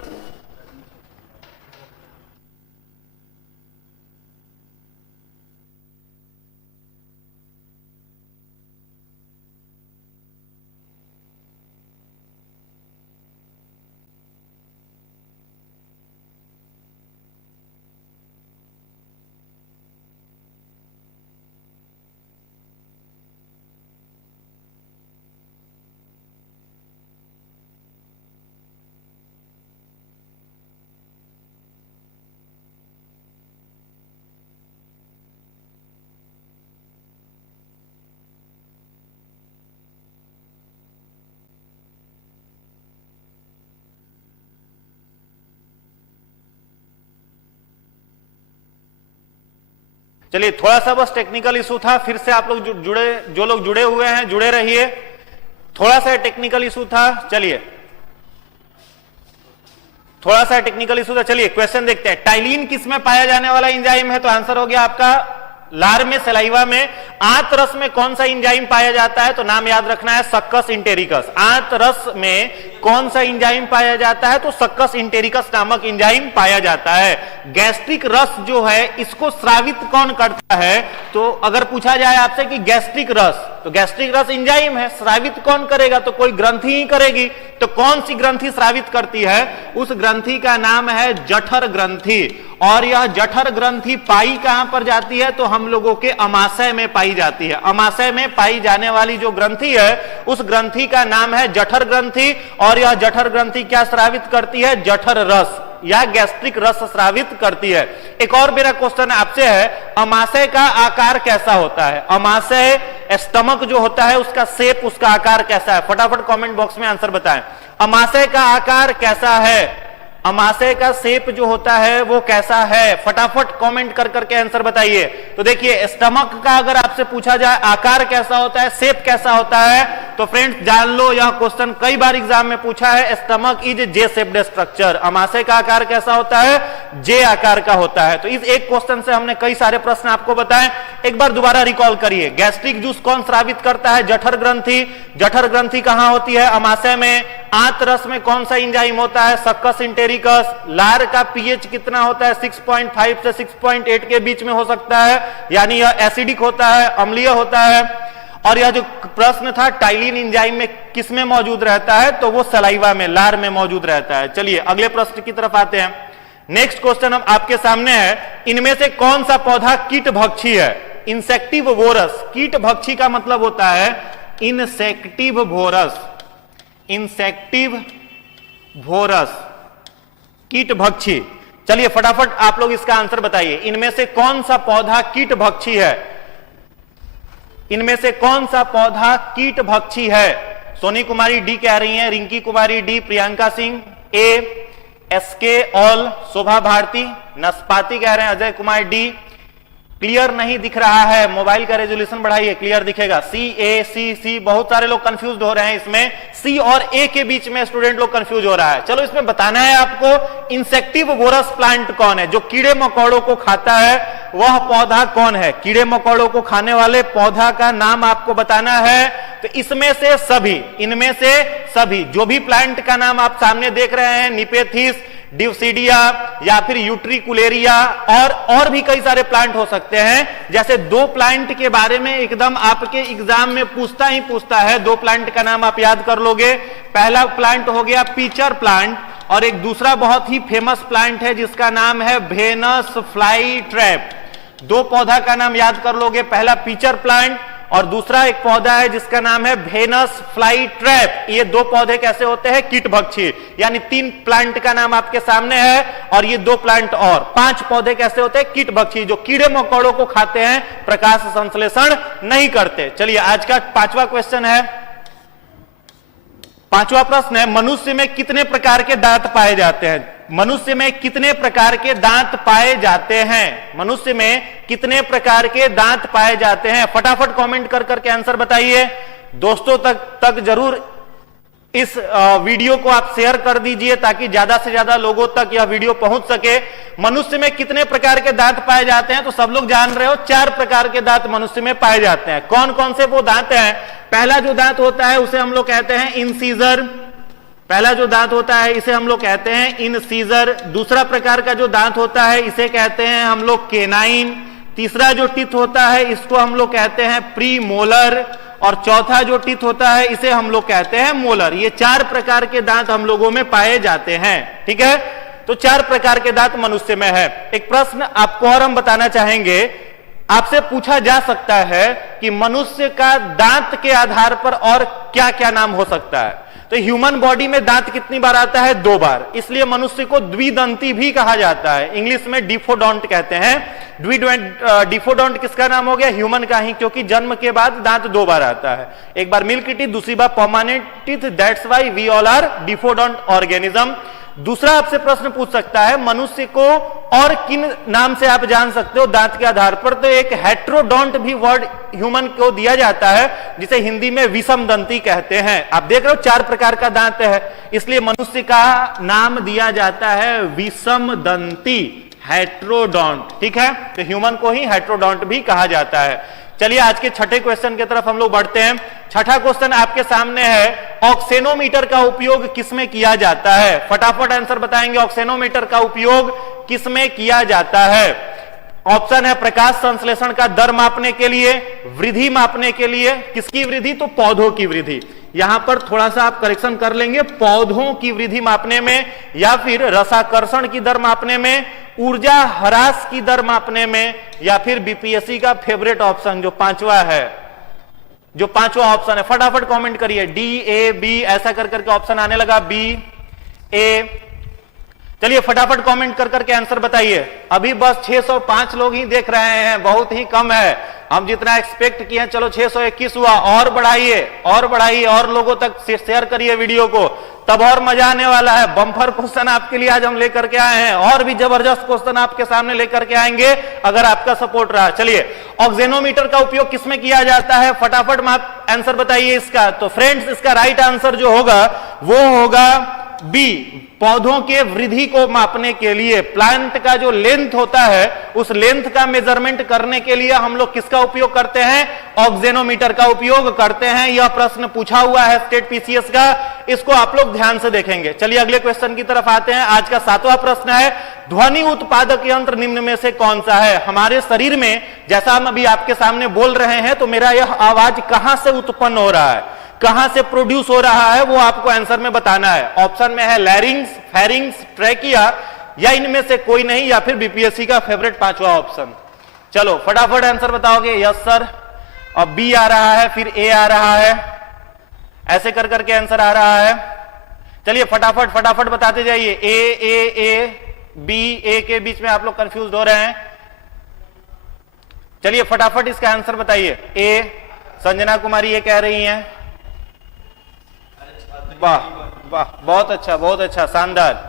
चलिए, थोड़ा सा बस टेक्निकल इशू था, फिर से आप लोग जो लोग जुड़े हुए हैं जुड़े रहिए। थोड़ा सा टेक्निकल इशू था, चलिए थोड़ा सा टेक्निकल इशू था। चलिए क्वेश्चन देखते हैं, टाइलिन किस में पाया जाने वाला एंजाइम है? तो आंसर हो गया आपका लार में, सलाइवा में। आंत रस में कौन सा एंजाइम पाया जाता है? तो नाम याद रखना है सक्कस इंटेरिकस। आंत रस में कौन सा एंजाइम पाया जाता है? तो सक्कस इंटेरिकस नामक एंजाइम पाया जाता है। गैस्ट्रिक रस जो है, इसको स्रावित कौन करता है? तो अगर पूछा जाए आपसे कि गैस्ट्रिक रस, तो गैस्ट्रिक रस एंजाइम है, स्रावित कौन करेगा? तो कोई ग्रंथि ही करेगी। तो कौन सी ग्रंथि स्रावित करती है? उस ग्रंथि का नाम है जठर ग्रंथि। और यह जठर ग्रंथि पाई कहां पर जाती है? तो हम लोगों के अमाशय में पाई जाती है। अमाशय में पाई जाने वाली जो ग्रंथि है, उस ग्रंथि का नाम है जठर ग्रंथि। और यह जठर ग्रंथि क्या स्रावित करती है? जठर रस या गैस्ट्रिक रस स्रावित करती है। एक और मेरा क्वेश्चन आपसे है, अमाशय का आकार कैसा होता है? अमाशय स्टमक जो होता है, उसका शेप, उसका आकार कैसा है? फटाफट कमेंट बॉक्स में आंसर बताएं। अमाशय का आकार कैसा है? अमाशय का शेप जो होता है वो कैसा है? फटाफट कमेंट कर करके आंसर बताइए। तो देखिए, स्टमक का अगर आपसे पूछा जाए आकार कैसा होता है, शेप कैसा होता है, तो फ्रेंड्स जान लो, यह क्वेश्चन कई बार एग्जाम में पूछा है। Stomach is J shaped structure. अमाशय का आकार कैसा होता है? जे आकार का होता है। तो इस एक क्वेश्चन से हमने कई सारे प्रश्न आपको बताए। एक बार दोबारा रिकॉल करिए, गैस्ट्रिक जूस कौन स्रावित करता है? जठर ग्रंथि। जठर ग्रंथि कहां होती है? अमाशय में। आंत रस में कौन सा एंजाइम होता है? सक्कस इंटेरिकस। लार का पीएच कितना होता है? 6.5 से 6.8 के बीच में हो सकता है, यानी यह एसिडिक होता है, अम्लीय होता है। और यह जो प्रश्न था टाइलिन एंजाइम में किस में मौजूद रहता है? तो वो सलाइवा में, लार में मौजूद रहता है। चलिए अगले प्रश्न की तरफ आते हैं। नेक्स्ट क्वेश्चन हम आपके सामने है, इनमें से कौन सा पौधा कीटभक्षी है? इंसेक्टिवोरस। कीटभक्षी का मतलब होता है इंसेक्टिवोरस। इंसेक्टिवोरस कीटभक्षी। चलिए फटाफट आप लोग इसका आंसर बताइए, इनमें से कौन सा पौधा कीटभक्षी है? इनमें से कौन सा पौधा कीटभक्षी है? सोनी कुमारी डी कह रही हैं, रिंकी कुमारी डी, प्रियंका सिंह ए, एसके ऑल, शोभा भारती, नस्पाती कह रहे हैं, अजय कुमार डी। क्लियर नहीं दिख रहा है, मोबाइल का रेजोल्यूशन बढ़ाइए, क्लियर दिखेगा। सी, ए, सी, सी, बहुत सारे लोग कंफ्यूज हो रहे हैं इसमें। सी और ए के बीच में स्टूडेंट लोग कंफ्यूज हो रहा है। चलो इसमें बताना है आपको, इंसेक्टिवोरस प्लांट कौन है? जो कीड़े मकोड़ों को खाता है वह पौधा कौन है? कीड़े मकोड़ों को खाने वाले पौधा का नाम आपको बताना है। तो इसमें से सभी, इनमें से सभी जो भी प्लांट का नाम आप सामने देख रहे हैं, निपेथिस, ड्यूसिडिया या फिर यूट्रिकुलेरिया, और भी कई सारे प्लांट हो सकते हैं। जैसे दो प्लांट के बारे में एकदम आपके एग्जाम में पूछता है, दो प्लांट का नाम आप याद कर लोगे। पहला प्लांट हो गया पीचर प्लांट, और एक दूसरा बहुत ही फेमस प्लांट है जिसका नाम है वेनस फ्लाई ट्रैप। दो पौधा का नाम याद कर लोगे, पहला पीचर प्लांट और दूसरा एक पौधा है जिसका नाम है भेनस फ्लाई ट्रैप। ये दो पौधे कैसे होते हैं? कीटभक्षी। यानी 3 प्लांट का नाम आपके सामने है और ये 2 प्लांट और 5 पौधे कैसे होते हैं? कीटभक्षी, जो कीड़े मकोड़ों को खाते हैं, प्रकाश संश्लेषण नहीं करते। चलिए आज का 5वां क्वेश्चन है। 5वां प्रश्न है, मनुष्य में कितने प्रकार के दांत पाए जाते हैं? मनुष्य में कितने प्रकार के दांत पाए जाते हैं? मनुष्य में कितने प्रकार के दांत पाए जाते हैं? फटाफट कमेंट कर करके आंसर बताइए। दोस्तों तक जरूर इस वीडियो को आप शेयर कर दीजिए ताकि ज्यादा से ज्यादा लोगों तक यह वीडियो पहुंच सके। मनुष्य में कितने प्रकार के दांत पाए जाते हैं? तो सब लोग जान रहे हो, 4 प्रकार के दांत मनुष्य में पाए जाते हैं। कौन कौन से वो दांत हैं? पहला जो दांत होता है उसे हम लोग कहते हैं इंसीजर। पहला जो दांत होता है इसे हम लोग कहते हैं इंसीजर। दूसरा प्रकार का जो दांत होता है इसे कहते हैं हम लोग केनाइन। तीसरा जो टीथ होता है इसको हम लोग कहते हैं प्री मोलर। और चौथा जो टीथ होता है इसे हम लोग कहते हैं मोलर। ये 4 प्रकार के दांत हम लोगों में पाए जाते हैं। ठीक है, तो 4 प्रकार के दांत मनुष्य में है। एक प्रश्न आपको और हम बताना चाहेंगे, आपसे पूछा जा सकता है कि मनुष्य का दांत के आधार पर और क्या क्या नाम हो सकता है? तो ह्यूमन बॉडी में दांत कितनी बार आता है? 2 बार। इसलिए मनुष्य को द्विदंती भी कहा जाता है। इंग्लिश में डिफोडोंट कहते हैं। डिफोडोंट किसका नाम हो गया? ह्यूमन का ही, क्योंकि जन्म के बाद दांत 2 बार आता है। एक बार मिल्क टीथ, दूसरी बार permanent teeth. That's why we all are diphyodont organism. दूसरा आपसे प्रश्न पूछ सकता है, मनुष्य को और किन नाम से आप जान सकते हो दांत के आधार पर? तो एक हेट्रोडोंट भी वर्ड ह्यूमन को दिया जाता है, जिसे हिंदी में विषम दंती कहते हैं। आप देख रहे हो 4 प्रकार का दांत है, इसलिए मनुष्य का नाम दिया जाता है विषम दंती, हेट्रोडोंट। ठीक है, तो ह्यूमन को ही हेट्रोडोंट भी कहा जाता है। चलिए आज के छठे क्वेश्चन की तरफ हम लोग बढ़ते हैं। छठा क्वेश्चन आपके सामने है, ऑक्सेनोमीटर का उपयोग किसमें किया जाता है? फटाफट आंसर बताएंगे। ऑक्सेनोमीटर का उपयोग किसमें किया जाता है? ऑप्शन है प्रकाश संश्लेषण का दर मापने के लिए, वृद्धि मापने के लिए। किसकी वृद्धि? तो पौधों की वृद्धि। यहां पर थोड़ा सा आप करेक्शन कर लेंगे, पौधों की वृद्धि मापने में, या फिर रसाकर्षण की दर मापने में, ऊर्जा ह्रास की दर मापने में, या फिर बीपीएससी का फेवरेट ऑप्शन जो 5वां है, जो 5वां ऑप्शन है। फटाफट कमेंट करिए, डी, ए, बी, ऐसा कर करके ऑप्शन आने लगा, बी, ए। चलिए फटाफट कमेंट कर करके आंसर बताइए। अभी बस 605 लोग ही देख रहे हैं, बहुत ही कम है। हम जितना एक्सपेक्ट किए हैं, चलो 621 हुआ, और बढ़ाइए और बढ़ाइए, और लोगों तक शेयर करिए वीडियो को, तब और मजा आने वाला है। बम्पर क्वेश्चन आपके लिए आज हम लेकर के आए हैं, और भी जबरदस्त क्वेश्चन आपके सामने लेकर के आएंगे अगर आपका सपोर्ट रहा। चलिए, ऑक्सेनोमीटर का उपयोग किसमें किया जाता है? फटाफट आप आंसर बताइए इसका। तो फ्रेंड्स, इसका राइट आंसर जो होगा वो होगा बी, पौधों के वृद्धि को मापने के लिए। प्लांट का जो लेंथ होता है, उस लेंथ का मेजरमेंट करने के लिए हम लोग किसका उपयोग करते हैं? ऑक्सेनोमीटर का उपयोग करते हैं। यह प्रश्न पूछा हुआ है स्टेट पीसीएस का, इसको आप लोग ध्यान से देखेंगे। चलिए अगले क्वेश्चन की तरफ आते हैं। आज का 7वां प्रश्न है, ध्वनि उत्पादक यंत्र निम्न में से कौन सा है? हमारे शरीर में, जैसा हम अभी आपके सामने बोल रहे हैं, तो मेरा यह आवाज कहां से उत्पन्न हो रहा है, कहां से प्रोड्यूस हो रहा है, वो आपको आंसर में बताना है। ऑप्शन में है लैरिंग्स, फेरिंग्स, ट्रैकिया, या इनमें से कोई नहीं, या फिर बीपीएससी का फेवरेट 5वां ऑप्शन। चलो फटाफट आंसर बताओगे। यस सर, और बी आ रहा है, फिर ए आ रहा है, ऐसे कर करके आंसर आ रहा है। चलिए फटाफट फटाफट बताते जाइए। ए बी, ए के बीच में आप लोग कंफ्यूज हो रहे हैं। चलिए फटाफट इसका आंसर बताइए। ए, संजना कुमारी ये कह रही हैं। वाह वाह, बहुत अच्छा, शानदार।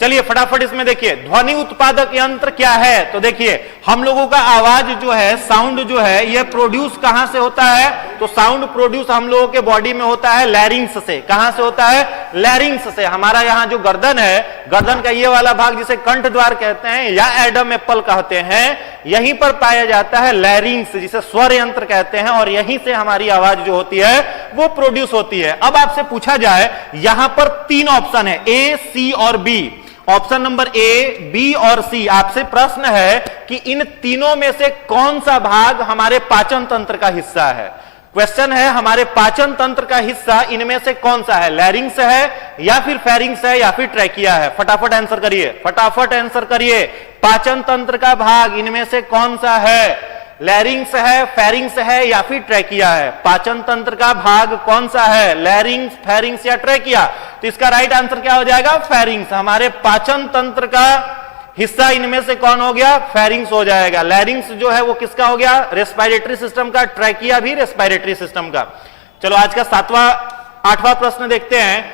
चलिए फटाफट इसमें देखिए, ध्वनि उत्पादक यंत्र क्या है? तो देखिए, हम लोगों का आवाज जो है, साउंड जो है, यह प्रोड्यूस कहां से होता है? तो साउंड प्रोड्यूस हम लोगों के बॉडी में होता है लैरिंग्स से। कहां से होता है? लैरिंग्स से। हमारा यहां जो गर्दन है, गर्दन का ये वाला भाग जिसे कंठ द्वार कहते हैं या एडम एप्पल कहते हैं, यहीं पर पाया जाता है लैरिंग्स, जिसे स्वर यंत्र कहते हैं, और यहीं से हमारी आवाज जो होती है वो प्रोड्यूस होती है। अब आपसे पूछा जाए, यहां पर 3 ऑप्शन है, ए, सी और B. Option number A, B और सी। आपसे प्रश्न है कि इन तीनों में से कौन सा भाग हमारे पाचन तंत्र का हिस्सा है? क्वेश्चन है, हमारे पाचन तंत्र का हिस्सा इनमें से कौन सा है? लैरिंग्स है, या फिर फेरिंग्स है, या फिर ट्रैकिया है? फटाफट आंसर करिए, फटाफट आंसर करिए। पाचन तंत्र का भाग इनमें से कौन सा है? लैरिंग्स है, फेरिंग्स है या फिर ट्रैकिया है? पाचन तंत्र का भाग कौन सा है? लैरिंग्स, फेरिंग्स या ट्रैकिया? तो इसका राइट आंसर क्या हो जाएगा? फेरिंग्स। हमारे पाचन तंत्र का हिस्सा इनमें से कौन हो गया? फेरिंग्स हो जाएगा। लैरिंग्स जो है वो किसका हो गया? रेस्पिरेटरी सिस्टम का। ट्रैकिया भी रेस्पिरेटरी सिस्टम का। चलो आज का 8वां प्रश्न देखते हैं।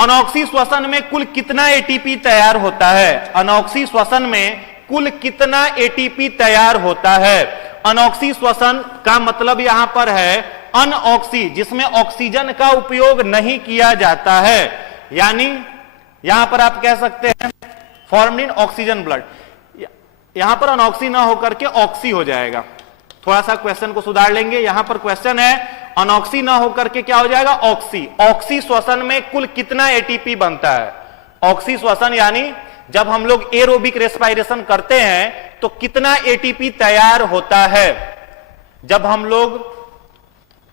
अनॉक्सी श्वसन में कुल कितना एटीपी तैयार होता है? अनॉक्सी श्वसन में कुल कितना एटीपी तैयार होता है? अनॉक्सी श्वसन का मतलब यहां पर है अनऑक्सी, जिसमें ऑक्सीजन का उपयोग नहीं किया जाता है, यानी यहां पर आप कह सकते हैं फॉर्म्ड इन ऑक्सीजन ब्लड। यहां पर अनऑक्सी ना होकर के ऑक्सी हो जाएगा। थोड़ा सा क्वेश्चन को सुधार लेंगे। यहां पर क्वेश्चन है अनऑक्सी ना होकर के क्या हो जाएगा? ऑक्सी। ऑक्सी श्वसन में कुल कितना एटीपी बनता है? ऑक्सी श्वसन यानी जब हम लोग एरोबिक रेस्पिरेशन करते हैं तो कितना एटीपी तैयार होता है? जब हम लोग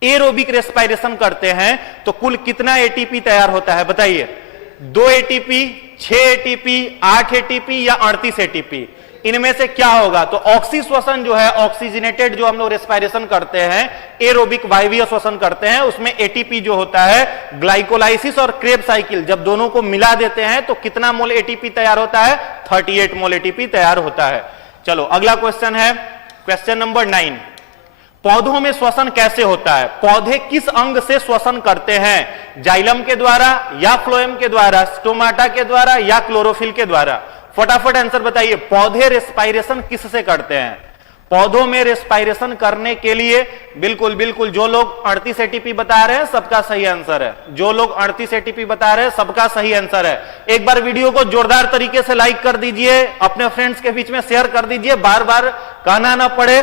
एरोबिक रेस्पिरेशन करते हैं तो कुल कितना एटीपी तैयार होता है? बताइए। 2 एटीपी, 6 एटीपी, 8 एटीपी या 38 एटीपी? इनमें से क्या होगा? तो ऑक्सी श्वसन जो है, ऑक्सीजनेटेड जो हम लोग रेस्पिरेशन करते हैं, एरोबिक वायवीय श्वसन करते हैं, उसमें एटीपी जो होता है, ग्लाइकोलाइसिस और क्रेब साइकिल जब दोनों को मिला देते हैं तो कितना मोल एटीपी तैयार होता है? 38 मोल एटीपी तैयार होता है। चलो अगला क्वेश्चन है, क्वेश्चन नंबर 9। पौधों में श्वसन कैसे होता है? पौधे किस अंग से श्वसन करते हैं? जाइलम के द्वारा या फ्लोएम के द्वारा, स्टोमाटा के द्वारा या क्लोरोफिल के द्वारा? फटाफट आंसर बताइए। पौधे रेस्पिरेशन किससे करते हैं? पौधों में रेस्पिरेशन करने के लिए बिल्कुल बिल्कुल जो लोग 38 एटीपी बता रहे हैं सबका सही आंसर है। जो लोग 38 एटीपी बता रहे हैं सबका सही आंसर है। एक बार वीडियो को जोरदार तरीके से लाइक कर दीजिए, अपने फ्रेंड्स के बीच में शेयर कर दीजिए, बार बार कहना ना पड़े।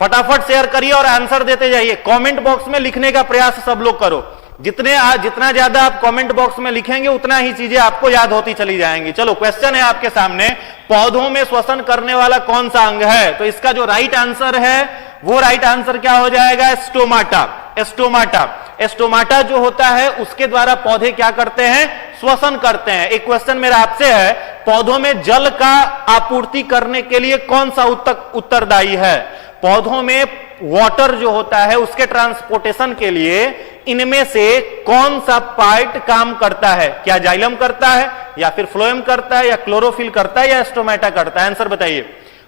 फटाफट शेयर करिए और आंसर देते जाइए। कमेंट बॉक्स में लिखने का प्रयास सब लोग करो। जितना ज्यादा आप कमेंट बॉक्स में लिखेंगे उतना ही चीजें आपको याद होती चली जाएंगी। चलो क्वेश्चन है आपके सामने, पौधों में श्वसन करने वाला कौन सा अंग है? तो इसका जो राइट आंसर है वो राइट आंसर क्या हो जाएगा? स्टोमाटा। स्टोमाटा। स्टोमाटा जो होता है उसके द्वारा पौधे क्या करते हैं? श्वसन करते हैं। एक क्वेश्चन मेरा आपसे है, पौधों में जल का आपूर्ति करने के लिए कौन सा उत्तरदायी है? पौधों में वाटर जो होता है उसके ट्रांसपोर्टेशन के लिए इनमें से कौन सा पार्ट काम करता है? क्या जाइलम करता है या फिर फ्लोएम करता है या क्लोरोफिल करता है या स्टोमेटा करता है? आंसर बताइए।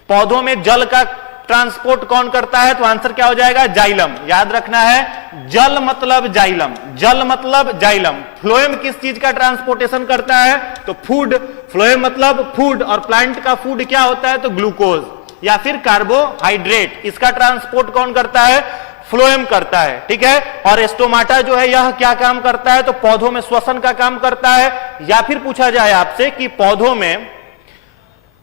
पौधों में जल का ट्रांसपोर्ट कौन करता है? तो आंसर क्या हो जाएगा? जाइलम। याद रखना है, जल मतलब जाइलम, जल मतलब जाइलम। फ्लोएम किस चीज का ट्रांसपोर्टेशन करता है? तो फूड। फ्लोएम मतलब फूड, और प्लांट का फूड क्या होता है? तो ग्लूकोज या फिर कार्बोहाइड्रेट। इसका ट्रांसपोर्ट कौन करता है? फ्लोएम करता है। ठीक है। और स्टोमाटा जो है यह क्या काम करता है? तो पौधों में श्वसन का काम करता है। या फिर पूछा जाए आपसे कि पौधों में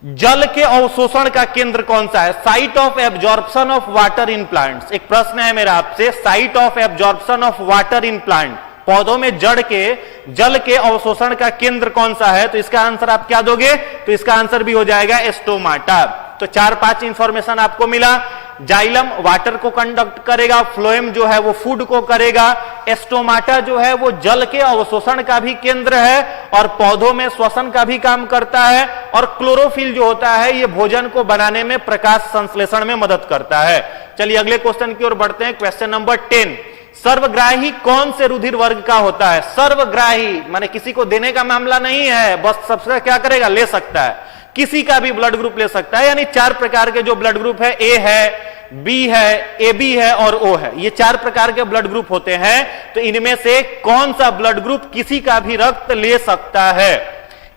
जल के अवशोषण का केंद्र कौन सा है? Site of absorption of water in plants. एक प्रश्न है मेरा आपसे, site of absorption of water in plant, पौधों में जल के अवशोषण का केंद्र कौन सा है? तो इसका आंसर आप क्या दोगे? तो इसका आंसर भी हो जाएगा स्टोमाटा। तो 4-5 इंफॉर्मेशन आपको मिला। जाइलम वाटर को कंडक्ट करेगा, फ्लोएम जो है वो फूड को करेगा, स्टोमाटा जो है वो जल के अवशोषण का भी केंद्र है और पौधों में श्वसन का भी काम करता है, और क्लोरोफिल जो होता है ये भोजन को बनाने में, प्रकाश संश्लेषण में मदद करता है। चलिए अगले क्वेश्चन की ओर बढ़ते हैं। Question number 10। सर्वग्राही कौन से रुधिर वर्ग का होता है? सर्वग्राही माने किसी को देने का मामला नहीं है, बस सबसे क्या करेगा? ले सकता है, किसी का भी ब्लड ग्रुप ले सकता है। यानी 4 प्रकार के जो ब्लड ग्रुप है, ए है, बी है, ए बी है और ओ है, ये 4 प्रकार के ब्लड ग्रुप होते हैं। तो इनमें से कौन सा ब्लड ग्रुप किसी का भी रक्त ले सकता है?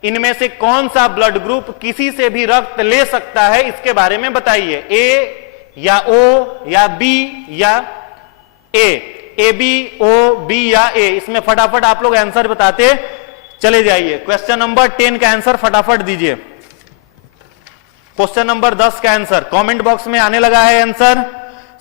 इनमें से कौन सा ब्लड ग्रुप किसी से भी रक्त ले सकता है? इसके बारे में बताइए। ए या ओ या बी या ए बी ओ बी या ए? इसमें फटाफट आप लोग आंसर बताते चले जाइए। क्वेश्चन नंबर 10 का आंसर फटाफट दीजिए। क्वेश्चन नंबर 10 का आंसर कमेंट बॉक्स में आने लगा है आंसर।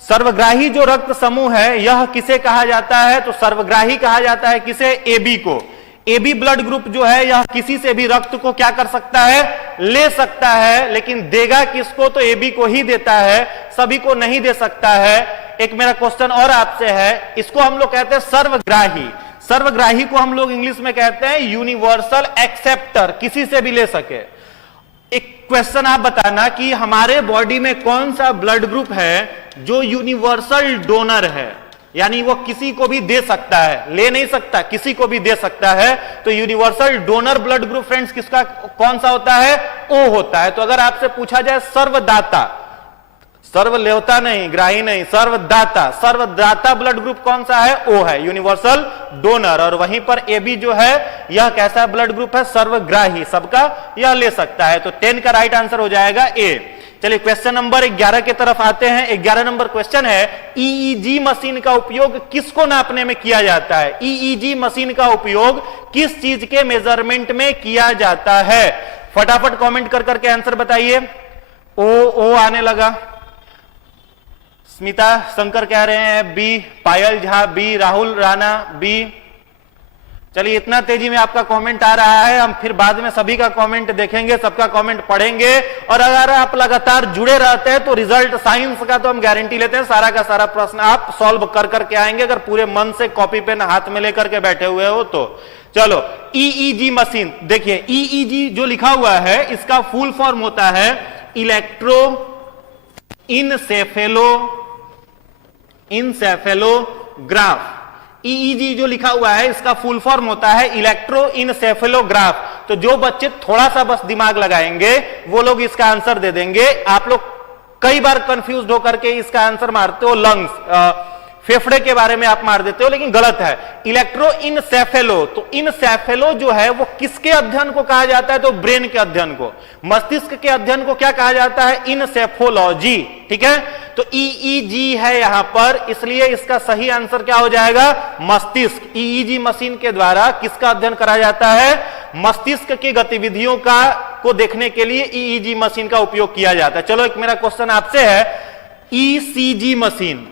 सर्वग्राही जो रक्त समूह है यह किसे कहा जाता है? तो सर्वग्राही कहा जाता है किसे? एबी को। एबी ब्लड ग्रुप जो है यह किसी से भी रक्त को क्या कर सकता है? ले सकता है, लेकिन देगा किसको? तो एबी को ही देता है, सभी को नहीं दे सकता है। एक मेरा क्वेश्चन और आपसे है, इसको हम लोग कहते हैं सर्वग्राही। सर्वग्राही को हम लोग इंग्लिश में कहते हैं यूनिवर्सल एक्सेप्टर, किसी से भी ले सके। एक क्वेश्चन आप बताना कि हमारे बॉडी में कौन सा ब्लड ग्रुप है जो यूनिवर्सल डोनर है, यानी वो किसी को भी दे सकता है, ले नहीं सकता, किसी को भी दे सकता है। तो universal donor blood group friends किसका कौन सा होता है? ओ होता है। तो अगर आपसे पूछा जाए सर्वदाता, सर्वलेवता नहीं, ग्राही नहीं, सर्वदाता, सर्वदाता ब्लड ग्रुप कौन सा है? ओ है, यूनिवर्सल डोनर। और वहीं पर ए बी जो है यह कैसा ब्लड ग्रुप है? सर्वग्राही, सबका यह ले सकता है। तो 10 का राइट आंसर हो जाएगा ए। चलिए क्वेश्चन नंबर 11 की तरफ आते हैं। 11 नंबर क्वेश्चन है, ईईजी मशीन का उपयोग किसको नापने में किया जाता है? ईईजी मशीन का उपयोग किस चीज के मेजरमेंट में किया जाता है? फटाफट कमेंट कर करके आंसर बताइए। ओ आने लगा। स्मिता शंकर कह रहे हैं बी, पायल झा बी, राहुल राणा बी। चलिए इतना तेजी में आपका कमेंट आ रहा है, हम फिर बाद में सभी का कमेंट देखेंगे, सबका कमेंट पढ़ेंगे। और अगर आप लगातार जुड़े रहते हैं तो रिजल्ट साइंस का तो हम गारंटी लेते हैं, सारा का सारा प्रश्न आप सॉल्व कर करके आएंगे, अगर पूरे मन से कॉपी पेन हाथ में लेकर के बैठे हुए हो तो। चलो ईईजी मशीन देखिए, ईईजी जो लिखा हुआ है इसका फुल फॉर्म होता है इलेक्ट्रो इनसेफेलोग्राफ। ईईजी जो लिखा हुआ है इसका फुल फॉर्म होता है इलेक्ट्रो इनसेफेलोग्राफ। तो जो बच्चे थोड़ा सा बस दिमाग लगाएंगे वो लोग इसका आंसर दे देंगे। आप लोग कई बार कंफ्यूज होकर के इसका आंसर मारते हो लंग्स, फेफड़े के बारे में आप मार देते हो, लेकिन गलत है। इलेक्ट्रो इनसेफेलो, तो इनसेफेलो जो है वो किसके अध्ययन को कहा जाता है? तो ब्रेन के अध्ययन को, मस्तिष्क के अध्ययन को क्या कहा जाता है? इनसेफोलॉजी। ठीक है, तो ईईजी है यहां पर, इसलिए इसका सही आंसर क्या हो जाएगा? मस्तिष्क। ईईजी मशीन के द्वारा किसका अध्ययन करा जाता है? मस्तिष्क की गतिविधियों को देखने के लिए ईईजी मशीन का उपयोग किया जाता है। चलो एक मेरा क्वेश्चन आपसे है, ईसीजी मशीन,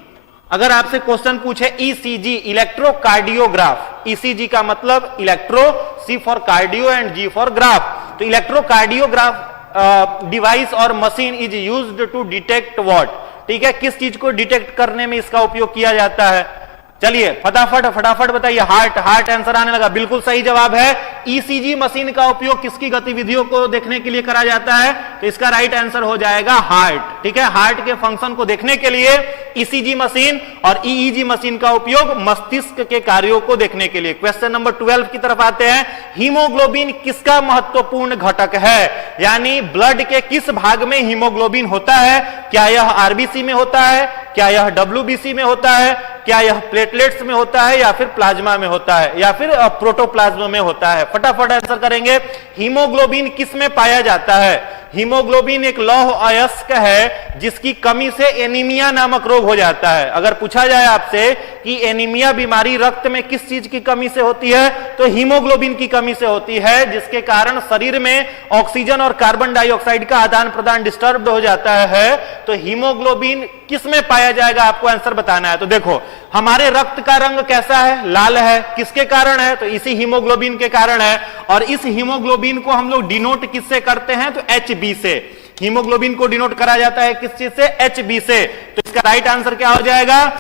अगर आपसे क्वेश्चन पूछे ईसीजी इलेक्ट्रोकार्डियोग्राफ, ईसीजी का मतलब electro, C for cardio and G for graph. तो इलेक्ट्रोकार्डियोग्राफ डिवाइस और machine is used to detect what? ठीक है, किस चीज को डिटेक्ट करने में इसका उपयोग किया जाता है? चलिए फटाफट बताइए। हार्ट आंसर आने लगा, बिल्कुल सही जवाब है। ईसीजी मशीन का उपयोग किसकी गतिविधियों को देखने के लिए करा जाता है? तो इसका राइट आंसर हो जाएगा हार्ट। ठीक है, हार्ट के फंक्शन को देखने के लिए ईसीजी मशीन और ईईजी मशीन का उपयोग मस्तिष्क के कार्यों को देखने के लिए। क्वेश्चन नंबर 12 की तरफ आते हैं। हीमोग्लोबिन किसका महत्वपूर्ण घटक है? यानी ब्लड के किस भाग में हीमोग्लोबिन होता है? क्या यह आरबीसी में होता है? क्या यह डब्ल्यूबीसी में होता है? क्या यह प्लेटलेट्स में होता है या फिर प्लाज्मा में होता है या फिर प्रोटोप्लाज्मा में होता है? फटाफट आंसर करेंगे। हीमोग्लोबिन किस में पाया जाता है? हीमोग्लोबिन एक लौह अयस्क है जिसकी कमी से एनीमिया नामक रोग हो जाता है। अगर पूछा जाए आपसे कि एनीमिया बीमारी रक्त में किस चीज की कमी से होती है, तो हीमोग्लोबिन की कमी से होती है, जिसके कारण शरीर में ऑक्सीजन और कार्बन डाइऑक्साइड का आदान प्रदान डिस्टर्ब हो जाता है। तो हीमोग्लोबिन किस में पाया जाएगा, आपको आंसर बताना है। तो देखो हमारे रक्त का रंग कैसा है? लाल है। किसके कारण है? तो इसी हीमोग्लोबिन के कारण है। और इस हीमोग्लोबिन को हम लोग डिनोट किससे करते हैं? तो HB से। हीमोग्लोबिन को डिनोट करा जाता है किस चीज से? HB से। तो इसका राइट आंसर क्या हो जाएगा?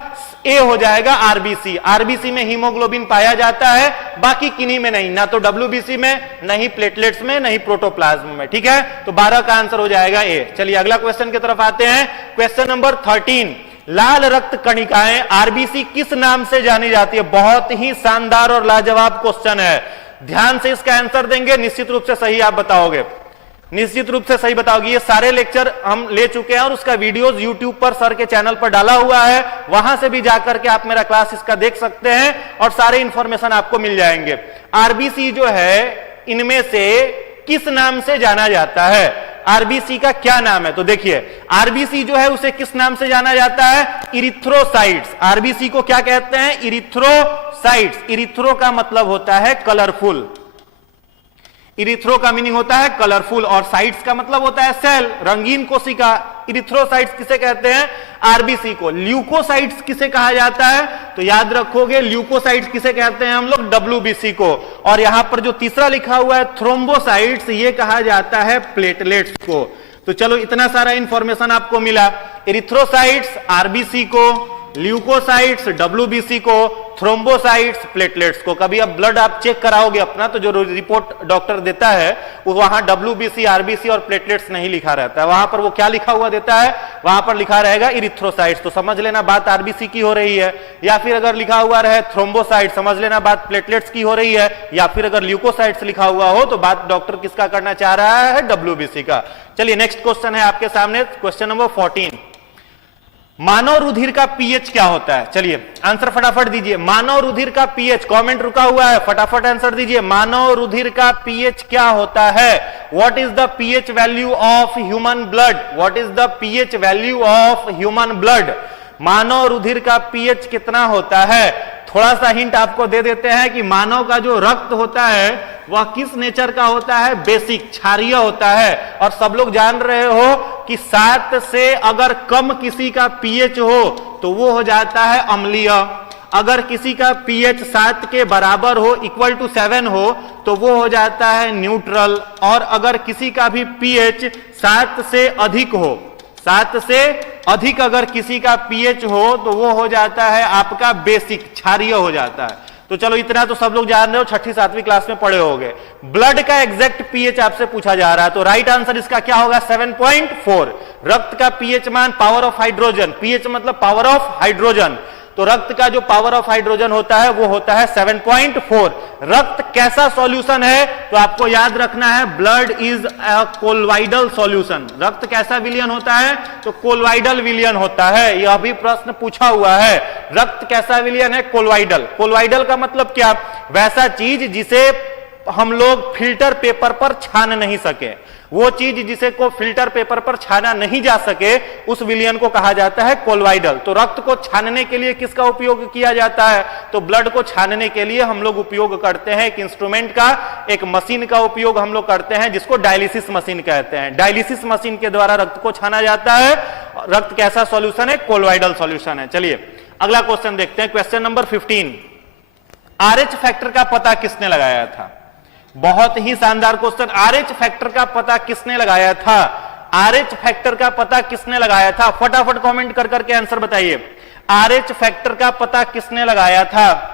ए हो जाएगा, आरबीसी। आरबीसी में हीमोग्लोबिन पाया जाता है, बाकी किन्हीं में नहीं, ना तो डब्ल्यूबीसी में, नहीं प्लेटलेट्स में, नहीं प्रोटोप्लाज्म में। ठीक है, तो 12 का आंसर हो जाएगा ए। चलिए अगला क्वेश्चन की तरफ आते हैं। क्वेश्चन नंबर 13, लाल रक्त कणिकाएं आरबीसी किस नाम से जानी जाती है? बहुत ही शानदार और लाजवाब क्वेश्चन है, ध्यान से इसका आंसर देंगे, निश्चित रूप से सही आप बताओगे, निश्चित रूप से सही बताओगे। ये सारे लेक्चर हम ले चुके हैं और उसका वीडियोस YouTube पर सर के चैनल पर डाला हुआ है, वहां से भी जाकर के आप मेरा क्लास इसका देख सकते हैं और सारे इंफॉर्मेशन आपको मिल जाएंगे। आरबीसी जो है इनमें से किस नाम से जाना जाता है? आरबीसी का क्या नाम है? तो देखिए आरबीसी जो है उसे किस नाम से जाना जाता है? इरिथ्रोसाइट्स। आरबीसी को क्या कहते हैं? इरिथ्रोसाइट्स। इरिथ्रो का मतलब होता है कलरफुल, इरिथ्रो का मीनिंग होता है कलरफुल, और साइट्स का मतलब होता है सेल, रंगीन कोशिका। इरिथ्रोसाइट्स किसे कहते हैं? आरबीसी को। ल्यूकोसाइट्स किसे कहा जाता है? तो याद रखोगे ल्यूकोसाइट्स किसे कहते हैं हम लोग? डब्ल्यूबीसी को। और यहां पर जो तीसरा लिखा हुआ है थ्रोम्बोसाइट्स, ये कहा जाता है प्लेटलेट्स को। तो चलो इतना सारा इंफॉर्मेशन आपको मिला। इरिथ्रोसाइट्स आरबीसी को, ल्यूकोसाइट्स डब्ल्यूबीसी को, थ्रोम्बोसाइट्स प्लेटलेट्स को। कभी अब ब्लड आप चेक कराओगे अपना तो जो रिपोर्ट डॉक्टर देता है वो वहां डब्ल्यूबीसी, आरबीसी और प्लेटलेट्स नहीं लिखा रहता है, वहां पर वो क्या लिखा हुआ देता है, वहां पर लिखा रहेगा इरिथ्रोसाइट्स। तो समझ लेना बात आरबीसी की हो रही है, या फिर अगर लिखा हुआ रहे थ्रोम्बोसाइट समझ लेना बात प्लेटलेट्स की हो रही है, या फिर अगर ल्यूकोसाइट्स लिखा हुआ हो तो बात डॉक्टर किसका करना चाह रहा है, डब्ल्यूबीसी का। चलिए नेक्स्ट क्वेश्चन है आपके सामने, क्वेश्चन नंबर 14। मानव रुधिर का पीएच क्या होता है? चलिए आंसर फटाफट दीजिए। मानव रुधिर का पीएच, कमेंट रुका हुआ है, फटाफट आंसर दीजिए। मानव रुधिर का पीएच क्या होता है? What is the pH value of human blood? What is the pH value of human blood? मानव रुधिर का पीएच कितना होता है? थोड़ा सा हिंट आपको दे देते हैं कि मानव का जो रक्त होता है वह किस नेचर का होता है? बेसिक, क्षारीय होता है। और सब लोग जान रहे हो कि 7 से अगर कम किसी का पीएच हो तो वो हो जाता है अम्लीय। अगर किसी का पीएच 7 के बराबर हो, इक्वल टू 7 हो, तो वो हो जाता है न्यूट्रल। और अगर किसी का भी पीएच 7 से अधिक हो, 7 से अधिक अगर किसी का पीएच हो तो वो हो जाता है आपका बेसिक, क्षारीय हो जाता है। तो चलो इतना तो सब लोग जान रहे हो, 6ठी 7वीं क्लास में पढ़े होंगे। ब्लड का एग्जैक्ट पीएच आपसे पूछा जा रहा है, तो राइट आंसर इसका क्या होगा? 7.4। रक्त का पीएच मान पावर ऑफ हाइड्रोजन, पीएच मतलब पावर ऑफ हाइड्रोजन, तो रक्त का जो पावर ऑफ हाइड्रोजन होता है वो होता है 7.4। रक्त कैसा सॉल्यूशन है? तो आपको याद रखना है blood is a colloidal solution. रक्त कैसा विलयन होता है? तो कोलोइडल विलयन होता है। यह भी प्रश्न पूछा हुआ है। रक्त कैसा विलयन है? कोलोइडल। कोलोइडल का मतलब क्या? वैसा चीज जिसे हम लोग फिल्टर पेपर पर छान नहीं सके, वो चीज जिसे को फिल्टर पेपर पर छाना नहीं जा सके उस विलयन को कहा जाता है कोलोइडल। तो रक्त को छानने के लिए किसका उपयोग किया जाता है? तो ब्लड को छानने के लिए हम लोग उपयोग करते हैं एक इंस्ट्रूमेंट का, एक मशीन का उपयोग हम लोग करते हैं जिसको डायलिसिस मशीन कहते हैं। डायलिसिस मशीन के द्वारा रक्त को छाना जाता है। रक्त कैसा सॉल्यूशन है? कोलोइडल सॉल्यूशन है। चलिए अगला क्वेश्चन देखते हैं, क्वेश्चन नंबर 15। आरएच फैक्टर का पता किसने लगाया था? बहुत ही शानदार क्वेश्चन। आरएच फैक्टर का पता किसने लगाया था? आरएच फैक्टर का पता किसने लगाया था? फटाफट कमेंट कर करके आंसर बताइए। आरएच फैक्टर का पता किसने लगाया था?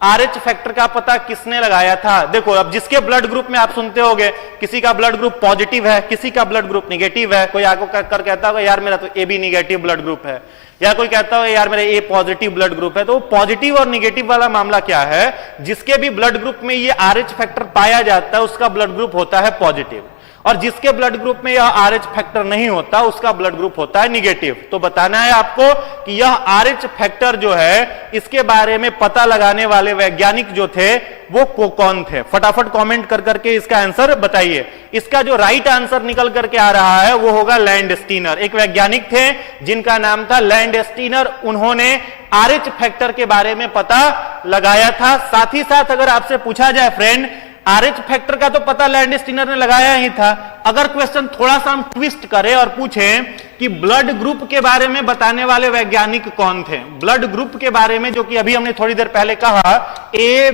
आरएच फैक्टर का पता किसने लगाया था? देखो अब जिसके ब्लड ग्रुप में आप सुनते होंगे किसी का ब्लड ग्रुप पॉजिटिव है, किसी का ब्लड ग्रुप निगेटिव है। कोई आपको कर कहता होगा यार मेरा तो AB निगेटिव ब्लड ग्रुप है, या कोई कहता होगा यार मेरा A पॉजिटिव ब्लड ग्रुप है। तो पॉजिटिव और निगेटिव वाला मामला क्या है? जिसके भी ब्लड ग्रुप में ये आरएच फैक्टर पाया जाता है उसका ब्लड ग्रुप होता है पॉजिटिव, और जिसके ब्लड ग्रुप में यह आरएच फैक्टर नहीं होता उसका ब्लड ग्रुप होता है निगेटिव। तो बताना है आपको कि यह आरएच फैक्टर जो है इसके बारे में पता लगाने वाले वैज्ञानिक जो थे वो कौन थे? फटाफट कमेंट कर करके इसका आंसर बताइए। इसका जो राइट आंसर निकल करके आ रहा है वो होगा लैंडस्टीनर। एक वैज्ञानिक थे जिनका नाम था लैंडस्टीनर। उन्होंने आरएच फैक्टर के बारे में पता लगाया था। साथ ही साथ अगर आपसे पूछा जाए फ्रेंड, आरएच फैक्टर का तो पता लैंडस्टीनर ने लगाया ही था। अगर क्वेश्चन थोड़ा सा हम ट्विस्ट करें और पूछें कि ब्लड ग्रुप के बारे में बताने वाले वैज्ञानिक कौन थे? ब्लड ग्रुप के बारे में जो कि अभी हमने थोड़ी देर पहले कहा ए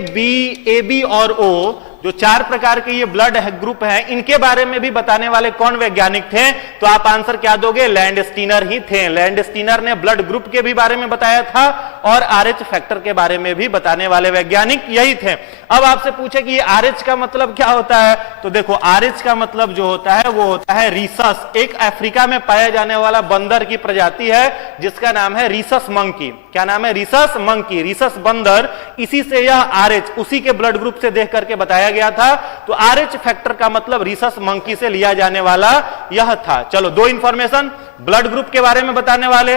बी और ओ, जो 4 प्रकार के ये ब्लड ग्रुप हैं, इनके बारे में भी बताने वाले कौन वैज्ञानिक थे? तो आप आंसर क्या दोगे? लैंडस्टीनर ही थे। लैंडस्टीनर ने ब्लड ग्रुप के भी बारे में बताया था और आरएच फैक्टर के बारे में भी बताने वाले वैज्ञानिक यही थे। अब आपसे पूछे कि आरएच का मतलब क्या होता है? तो देखो आरएच का मतलब जो होता है वो होता है रीसस। एक अफ्रीका में पाया जाने वाला बंदर की प्रजाति है जिसका नाम है रीसस मंकी। क्या नाम है? रीसस मंकी, रीसस बंदर। इसी से यह आरएच उसी के ब्लड ग्रुप से देख करके बताया गया था। तो आरएच फैक्टर का मतलब रीसस मंकी से लिया जाने वाला यह था। चलो 2 इंफॉर्मेशन, ब्लड ग्रुप के बारे में बताने वाले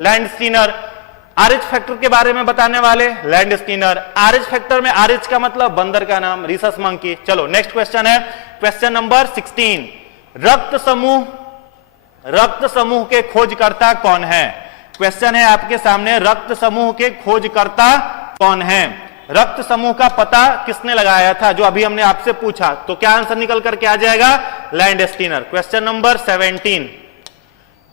लैंडस्टीनर, आरएच फैक्टर के बारे में बताने वाले लैंडस्टीनर। आरएच फैक्टर में आरएच का मतलब बंदर का नाम, रीसस मंकी। चलो नेक्स्ट क्वेश्चन है, क्वेश्चन नंबर 16। रक्त समूह के खोजकर्ता कौन है? क्वेश्चन है आपके सामने, रक्त समूह के खोजकर्ता कौन है? रक्त समूह का पता किसने लगाया था? जो अभी हमने आपसे पूछा, तो क्या आंसर निकल करके आ जाएगा? लैंडस्टीनर। Question number 17।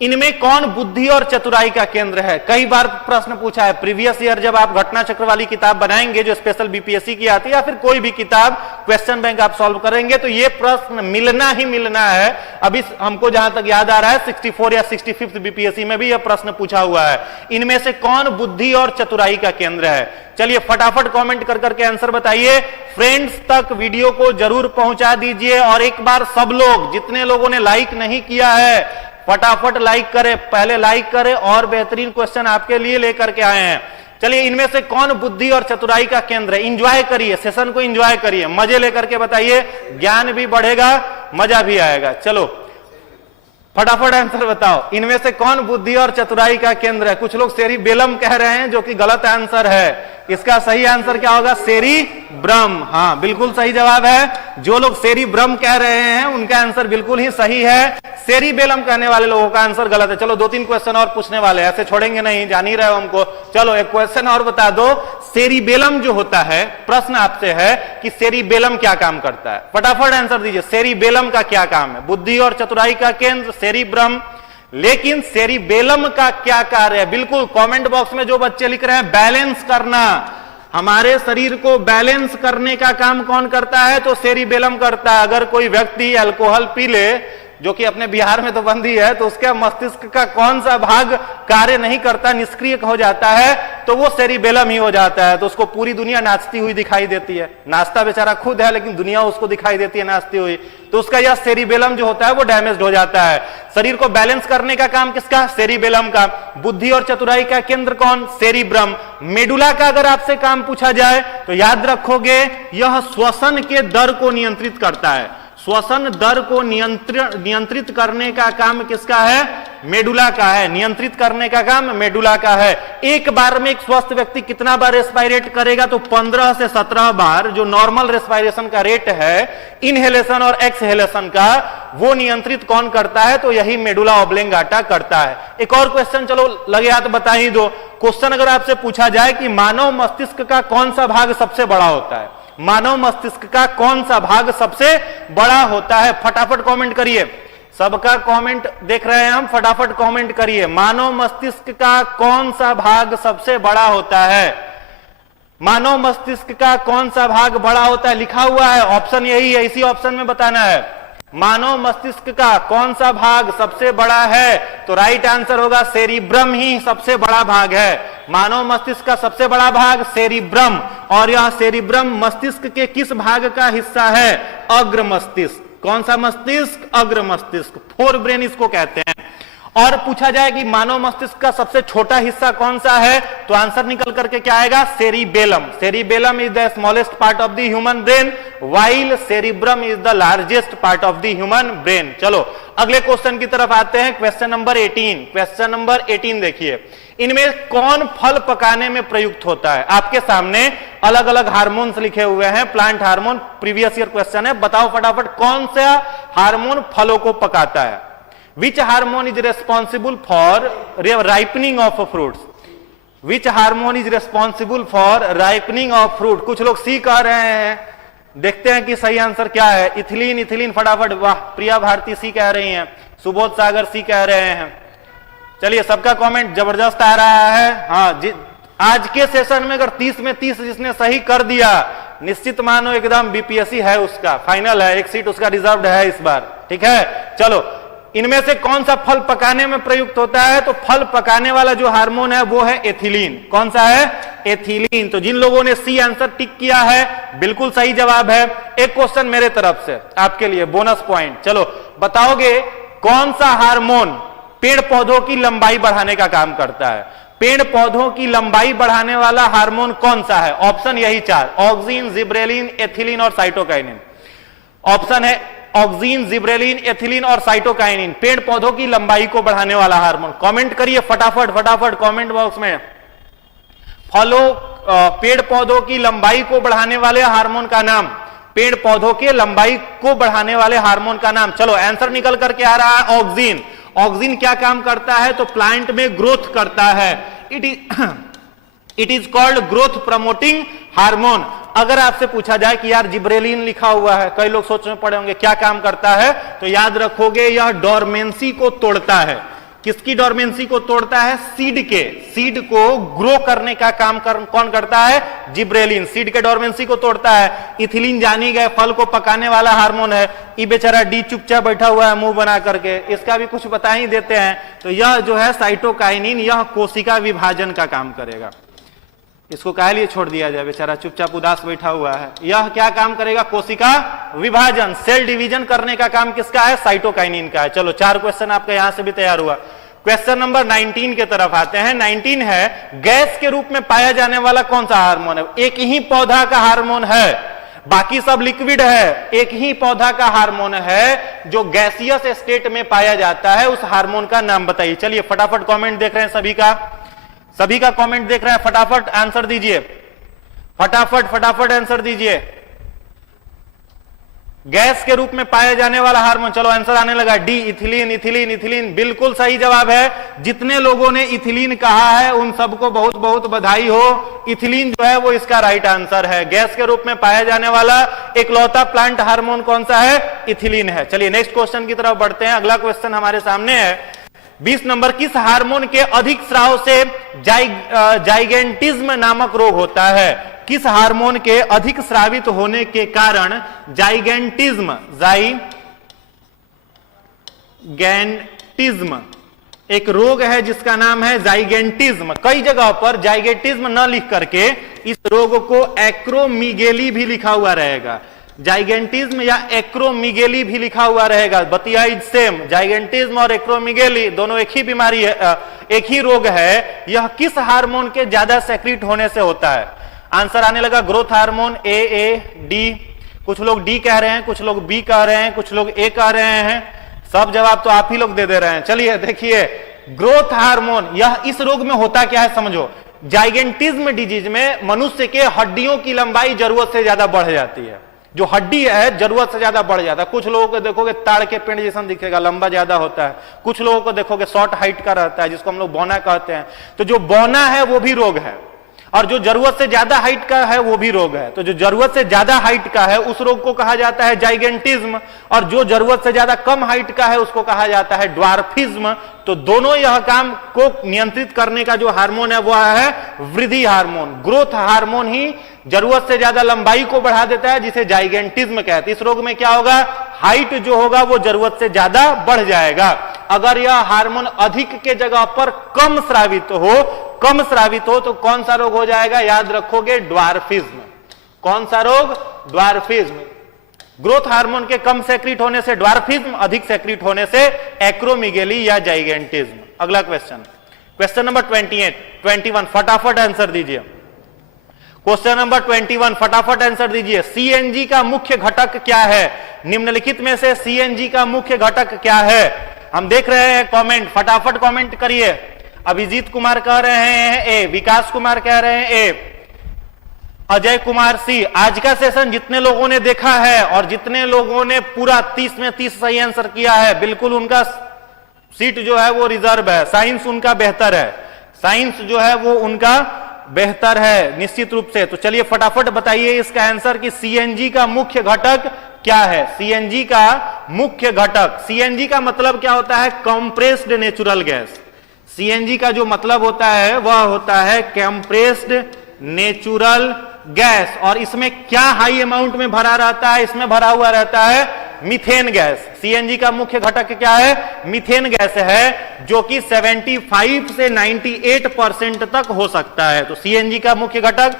इनमें कौन बुद्धि और चतुराई का केंद्र है? कई बार प्रश्न पूछा है। प्रीवियस ईयर जब आप घटना चक्र वाली किताब बनाएंगे जो स्पेशल बीपीएससी की आती है, या फिर कोई भी किताब क्वेश्चन बैंक आप सॉल्व करेंगे, तो ये प्रश्न मिलना ही मिलना है। अभी हमको जहां तक याद आ रहा है 64 या 65 बीपीएससी में भी यह प्रश्न पूछा हुआ है, इनमें से कौन बुद्धि और चतुराई का केंद्र है? चलिए फटाफट कमेंट कर करके आंसर बताइए। फ्रेंड्स तक वीडियो को जरूर पहुंचा दीजिए, और एक बार सब लोग, जितने लोगों ने लाइक नहीं किया है, फटाफट लाइक करें, पहले लाइक करें, और बेहतरीन क्वेश्चन आपके लिए लेकर के आए हैं। चलिए, इनमें से कौन बुद्धि और चतुराई का केंद्र है? एंजॉय करिए, सेशन को एंजॉय करिए, मजे लेकर के बताइए, ज्ञान भी बढ़ेगा, मजा भी आएगा। चलो फटाफट आंसर बताओ, इनमें से कौन बुद्धि और चतुराई का केंद्र है? कुछ लोग सेरिबेलम कह रहे हैं, जो कि गलत आंसर है। इसका सही आंसर क्या होगा? सेरिब्रम। हाँ, बिल्कुल सही जवाब है। जो लोग सेरिब्रम कह रहे हैं उनका आंसर बिल्कुल ही सही है। सेरिबेलम कहने वाले लोगों का आंसर गलत है। चलो 2-3 क्वेश्चन और पूछने वाले, ऐसे छोड़ेंगे नहीं, जान ही रहे हो हमको। चलो एक क्वेश्चन और बता दो। सेरिबेलम जो होता है, प्रश्न आपसे है कि सेरिबेलम क्या काम करता है? फटाफट आंसर दीजिए। सेरिबेलम का क्या काम है? बुद्धि और चतुराई का केंद्र सेरिब्रम, लेकिन सेरिबेलम का क्या कार्य है? बिल्कुल कमेंट बॉक्स में जो बच्चे लिख रहे हैं बैलेंस करना, हमारे शरीर को बैलेंस करने का काम कौन करता है? तो सेरिबेलम करता है। अगर कोई व्यक्ति अल्कोहल पी ले, जो कि अपने बिहार में तो बंद ही है, तो उसके मस्तिष्क का कौन सा भाग कार्य नहीं करता, निष्क्रिय हो जाता है, तो वो सेरिबेलम ही हो जाता है। तो उसको पूरी दुनिया नाचती हुई दिखाई देती है। नाचता बेचारा खुद है, लेकिन दुनिया उसको दिखाई देती है नाचती हुई। तो उसका यह सेरिबेलम जो होता है वो डैमेज हो जाता है। शरीर को बैलेंस करने का काम किसका? सेरिबेलम का। बुद्धि और चतुराई का केंद्र कौन? सेरिब्रम। मेडुला का अगर आपसे काम पूछा जाए तो याद रखोगे, यह श्वसन के दर को नियंत्रित करता है। श्वसन दर को नियंत्रित करने का काम किसका है? मेडुला का है। नियंत्रित करने का काम मेडुला का है। एक बार में एक स्वस्थ व्यक्ति कितना बार रेस्पायरेट करेगा? तो 15 से 17 बार, जो नॉर्मल रेस्पायरेशन का रेट है, इनहेलेशन और एक्सहेलेशन का, वो नियंत्रित कौन करता है? तो यही मेडुला ऑब्लेंगाटा करता है। एक और क्वेश्चन चलो लगे हाथ बता ही दो। क्वेश्चन अगर आपसे पूछा जाए कि मानव मस्तिष्क का कौन सा भाग सबसे बड़ा होता है? मानव मस्तिष्क का कौन सा भाग सबसे बड़ा होता है? फटाफट कमेंट करिए। सबका कमेंट देख रहे हैं हम, फटाफट कमेंट करिए। मानव मस्तिष्क का कौन सा भाग सबसे बड़ा होता है? मानव मस्तिष्क का कौन सा भाग बड़ा होता है? लिखा हुआ है, ऑप्शन यही है, इसी ऑप्शन में बताना है। मानव मस्तिष्क का कौन सा भाग सबसे बड़ा है? तो राइट आंसर होगा सेरिब्रम ही सबसे बड़ा भाग है। मानव मस्तिष्क का सबसे बड़ा भाग सेरिब्रम, और यह सेरिब्रम मस्तिष्क के किस भाग का हिस्सा है? अग्र मस्तिष्क। कौन सा मस्तिष्क? अग्र मस्तिष्क। फोर ब्रेन इसको कहते हैं। और पूछा जाए कि मानव मस्तिष्क का सबसे छोटा हिस्सा कौन सा है, तो आंसर निकल करके क्या आएगा? Cerebellum. Cerebellum is the smallest part of the human brain, while cerebrum is the largest part of the human brain. चलो अगले क्वेश्चन की तरफ आते हैं। Question number 18। क्वेश्चन नंबर 18 देखिए, इनमें कौन फल पकाने में प्रयुक्त होता है? आपके सामने अलग अलग हार्मोन्स लिखे हुए हैं, plant hormone, previous year question है। बताओ फटाफट कौन सा हार्मोन फलों को पकाता है? Which hormone is responsible for ripening of fruits? Which hormone is responsible for ripening of fruit? कुछ लोग सी कह रहे हैं, देखते हैं कि सही आंसर क्या है। इथिलीन, इथिलीन, फटाफट। वाह, प्रिया भारती सी कह रही हैं, सुबोध सागर सी कह रहे हैं। चलिए सबका कमेंट जबरदस्त आ रहा है। हाँ, आज के सेशन में अगर 30 में 30 जिसने सही कर दिया, निश्चित मानो एकदम बीपीएससी है, उसका फाइनल है, एक सीट उसका रिजर्व्ड है इस बार। ठीक है, चलो इनमें से कौन सा फल पकाने में प्रयुक्त होता है? तो फल पकाने वाला जो हार्मोन है वो है एथिलीन। कौन सा है? एथिलीन। तो जिन लोगों ने सी आंसर टिक किया है, बिल्कुल सही जवाब है। एक क्वेश्चन मेरे तरफ से आपके लिए, बोनस पॉइंट। चलो बताओगे कौन सा हार्मोन पेड़ पौधों की लंबाई बढ़ाने का काम करता है? पेड़ पौधों की लंबाई बढ़ाने वाला हार्मोन कौन सा है? ऑप्शन यही 4, ऑक्सिन, जिब्रेलिन, एथिलीन और साइटोकाइनिन। ऑप्शन है ऑक्सिन, जिब्रेलिन, एथिलीन और साइटोकाइनिन, पेड़ पौधों की लंबाई को बढ़ाने वाला हार्मोन। कमेंट करिए फटाफट फटाफट कमेंट बॉक्स में। पेड़ पौधों की लंबाई को बढ़ाने वाले हार्मोन का नाम, पेड़ पौधों के लंबाई को बढ़ाने वाले हार्मोन का नाम। चलो आंसर निकल करके आ रहा है ऑक्सिन। ऑक्सिन क्या काम करता है? तो प्लांट में ग्रोथ करता है। It is called growth promoting hormone. अगर आपसे पूछा जाए कि यार जिब्रेलिन लिखा हुआ है, कई लोग सोच में पड़े होंगे क्या काम करता है, तो याद रखोगे यह डोरमेंसी को तोड़ता है। किसकी डोरमेंसी को तोड़ता है? सीड के। सीड को ग्रो करने का काम कौन करता है? जिब्रेलिन। सीड के डोरमेंसी को तोड़ता है। इथिलीन जानी गए फल को पकाने वाला हार्मोन है। ये बेचारा डी चुपचाप बैठा हुआ है मुंह बना करके, इसका भी कुछ बता ही देते हैं। तो यह जो है साइटोकाइनिन, यह कोशिका विभाजन का काम करेगा। इसको काहे लिए छोड़ दिया जाए, बेचारा चुपचाप उदास बैठा हुआ है। यह क्या काम करेगा? कोशिका विभाजन, सेल डिवीजन करने का काम किसका है? साइटोकाइनिन का है। चलो 4 क्वेश्चन आपका यहां से भी तैयार हुआ। क्वेश्चन नंबर 19 के तरफ आते हैं। 19 है, गैस के रूप में पाया जाने वाला कौन सा हार्मोन है? एक ही पौधा का हार्मोन है, बाकी सब लिक्विड है। एक ही पौधा का हार्मोन है जो गैसियस स्टेट में पाया जाता है, उस हार्मोन का नाम बताइए। चलिए फटाफट कमेंट देख रहे हैं सभी का कमेंट देख रहे हैं, फटाफट आंसर दीजिए, फटाफट आंसर दीजिए। गैस के रूप में पाया जाने वाला हार्मोन, चलो आंसर आने लगा। D, ethylene. इथिलीन इथिलीन बिल्कुल सही जवाब है। जितने लोगों ने इथिलीन कहा है उन सबको बहुत बहुत बधाई हो। इथिलीन जो है वो इसका राइट आंसर है। गैस के रूप में पाया जाने वाला इकलौता प्लांट हार्मोन कौन सा है? इथिलीन है। चलिए नेक्स्ट क्वेश्चन की तरफ बढ़ते हैं। अगला क्वेश्चन हमारे सामने है 20 नंबर। किस हार्मोन के अधिक स्राव से जाइगेंटिज्म नामक रोग होता है? किस हार्मोन के अधिक स्रावित होने के कारण जाइगेंटिज्म एक रोग है जिसका नाम है जाइगेंटिज्म। कई जगह पर जाइगेंटिज्म न लिख करके इस रोग को एक्रोमीगेली भी लिखा हुआ रहेगा। जाइगेंटिज्म या एक्रोमीगेली भी लिखा हुआ रहेगा। बतिया इज सेम। जाइगेंटिज्म और एक्रोमीगेली दोनों एक ही बीमारी है, एक ही रोग है। यह किस हार्मोन के ज्यादा सेक्रेट होने से होता है? आंसर आने लगा ग्रोथ हार्मोन, ए डी। कुछ लोग डी कह रहे हैं, कुछ लोग बी कह रहे हैं, कुछ लोग ए कह रहे हैं। सब जवाब तो आप ही लोग दे रहे हैं। चलिए देखिए, ग्रोथ हार्मोन, यह इस रोग में होता क्या है समझो। जाइगेंटिज्म डिजीज में मनुष्य के हड्डियों की लंबाई जरूरत से ज्यादा बढ़ जाती है। जो हड्डी है जरूरत से ज्यादा बढ़ जाता है। कुछ लोगों को देखोगे ताड़ के पेड़ जैसा दिखेगा, लंबा ज्यादा होता है। कुछ लोगों को देखोगे शॉर्ट हाइट का रहता है, जिसको हम लोग बौना कहते हैं। तो जो बौना है वो भी रोग है, और जो जरूरत से ज्यादा हाइट का है वो भी रोग है। तो जो जरूरत से ज्यादा हाइट का है उस रोग को कहा जाता है जाइगेंटिज्म, और जो जरूरत से ज्यादा कम हाइट का है उसको कहा जाता है ड्वार्फिज्म। तो दोनों यह काम को नियंत्रित करने का जो हार्मोन है वह है वृद्धि हार्मोन। ग्रोथ हार्मोन ही जरूरत से ज्यादा लंबाई को बढ़ा देता है, जिसे जाइगेंटिज्म कहते हैं। इस रोग में क्या होगा? हाइट जो होगा वो जरूरत से ज्यादा बढ़ जाएगा। अगर यह हार्मोन अधिक के जगह पर कम स्रावित हो तो कौन सा रोग हो जाएगा? याद रखोगे, ड्वार्फिज्म। कौन सा रोग? ड्वार्फिज्म। ग्रोथ हार्मोन के कम सेक्रेट होने से ड्वार्फिज्म, अधिक सेक्रेट होने से एक्रोमीगेली या जाइगेंटिज्म। अगला क्वेश्चन नंबर 21 फटाफट आंसर दीजिए। क्वेश्चन नंबर 21 फटाफट आंसर दीजिए। सीएनजी का मुख्य घटक क्या है? निम्नलिखित में से सीएनजी का मुख्य घटक क्या है? हम देख रहे हैं कमेंट, फटाफट कमेंट करिए। अभिजीत कुमार कह रहे हैं ए, विकास कुमार कह रहे हैं ए, अजय कुमार सी। आज का सेशन जितने लोगों ने देखा है और जितने लोगों ने पूरा 30 में 30 सही आंसर किया है, बिल्कुल उनका सीट जो है वो रिजर्व है। साइंस उनका बेहतर है, साइंस जो है वो उनका बेहतर है निश्चित रूप से। तो चलिए फटाफट बताइए इसका आंसर कि सीएनजी का मुख्य घटक क्या है? सीएनजी का मुख्य घटक, सीएनजी का मतलब क्या होता है? Compressed natural gas. सीएनजी का जो मतलब होता है वह होता है कंप्रेस्ड नेचुरल गैस। और इसमें क्या हाई अमाउंट में भरा रहता है? इसमें भरा हुआ रहता है मीथेन गैस। सीएनजी का मुख्य घटक क्या है? मीथेन गैस है, जो कि 75 से 98% तक हो सकता है। तो सीएनजी का मुख्य घटक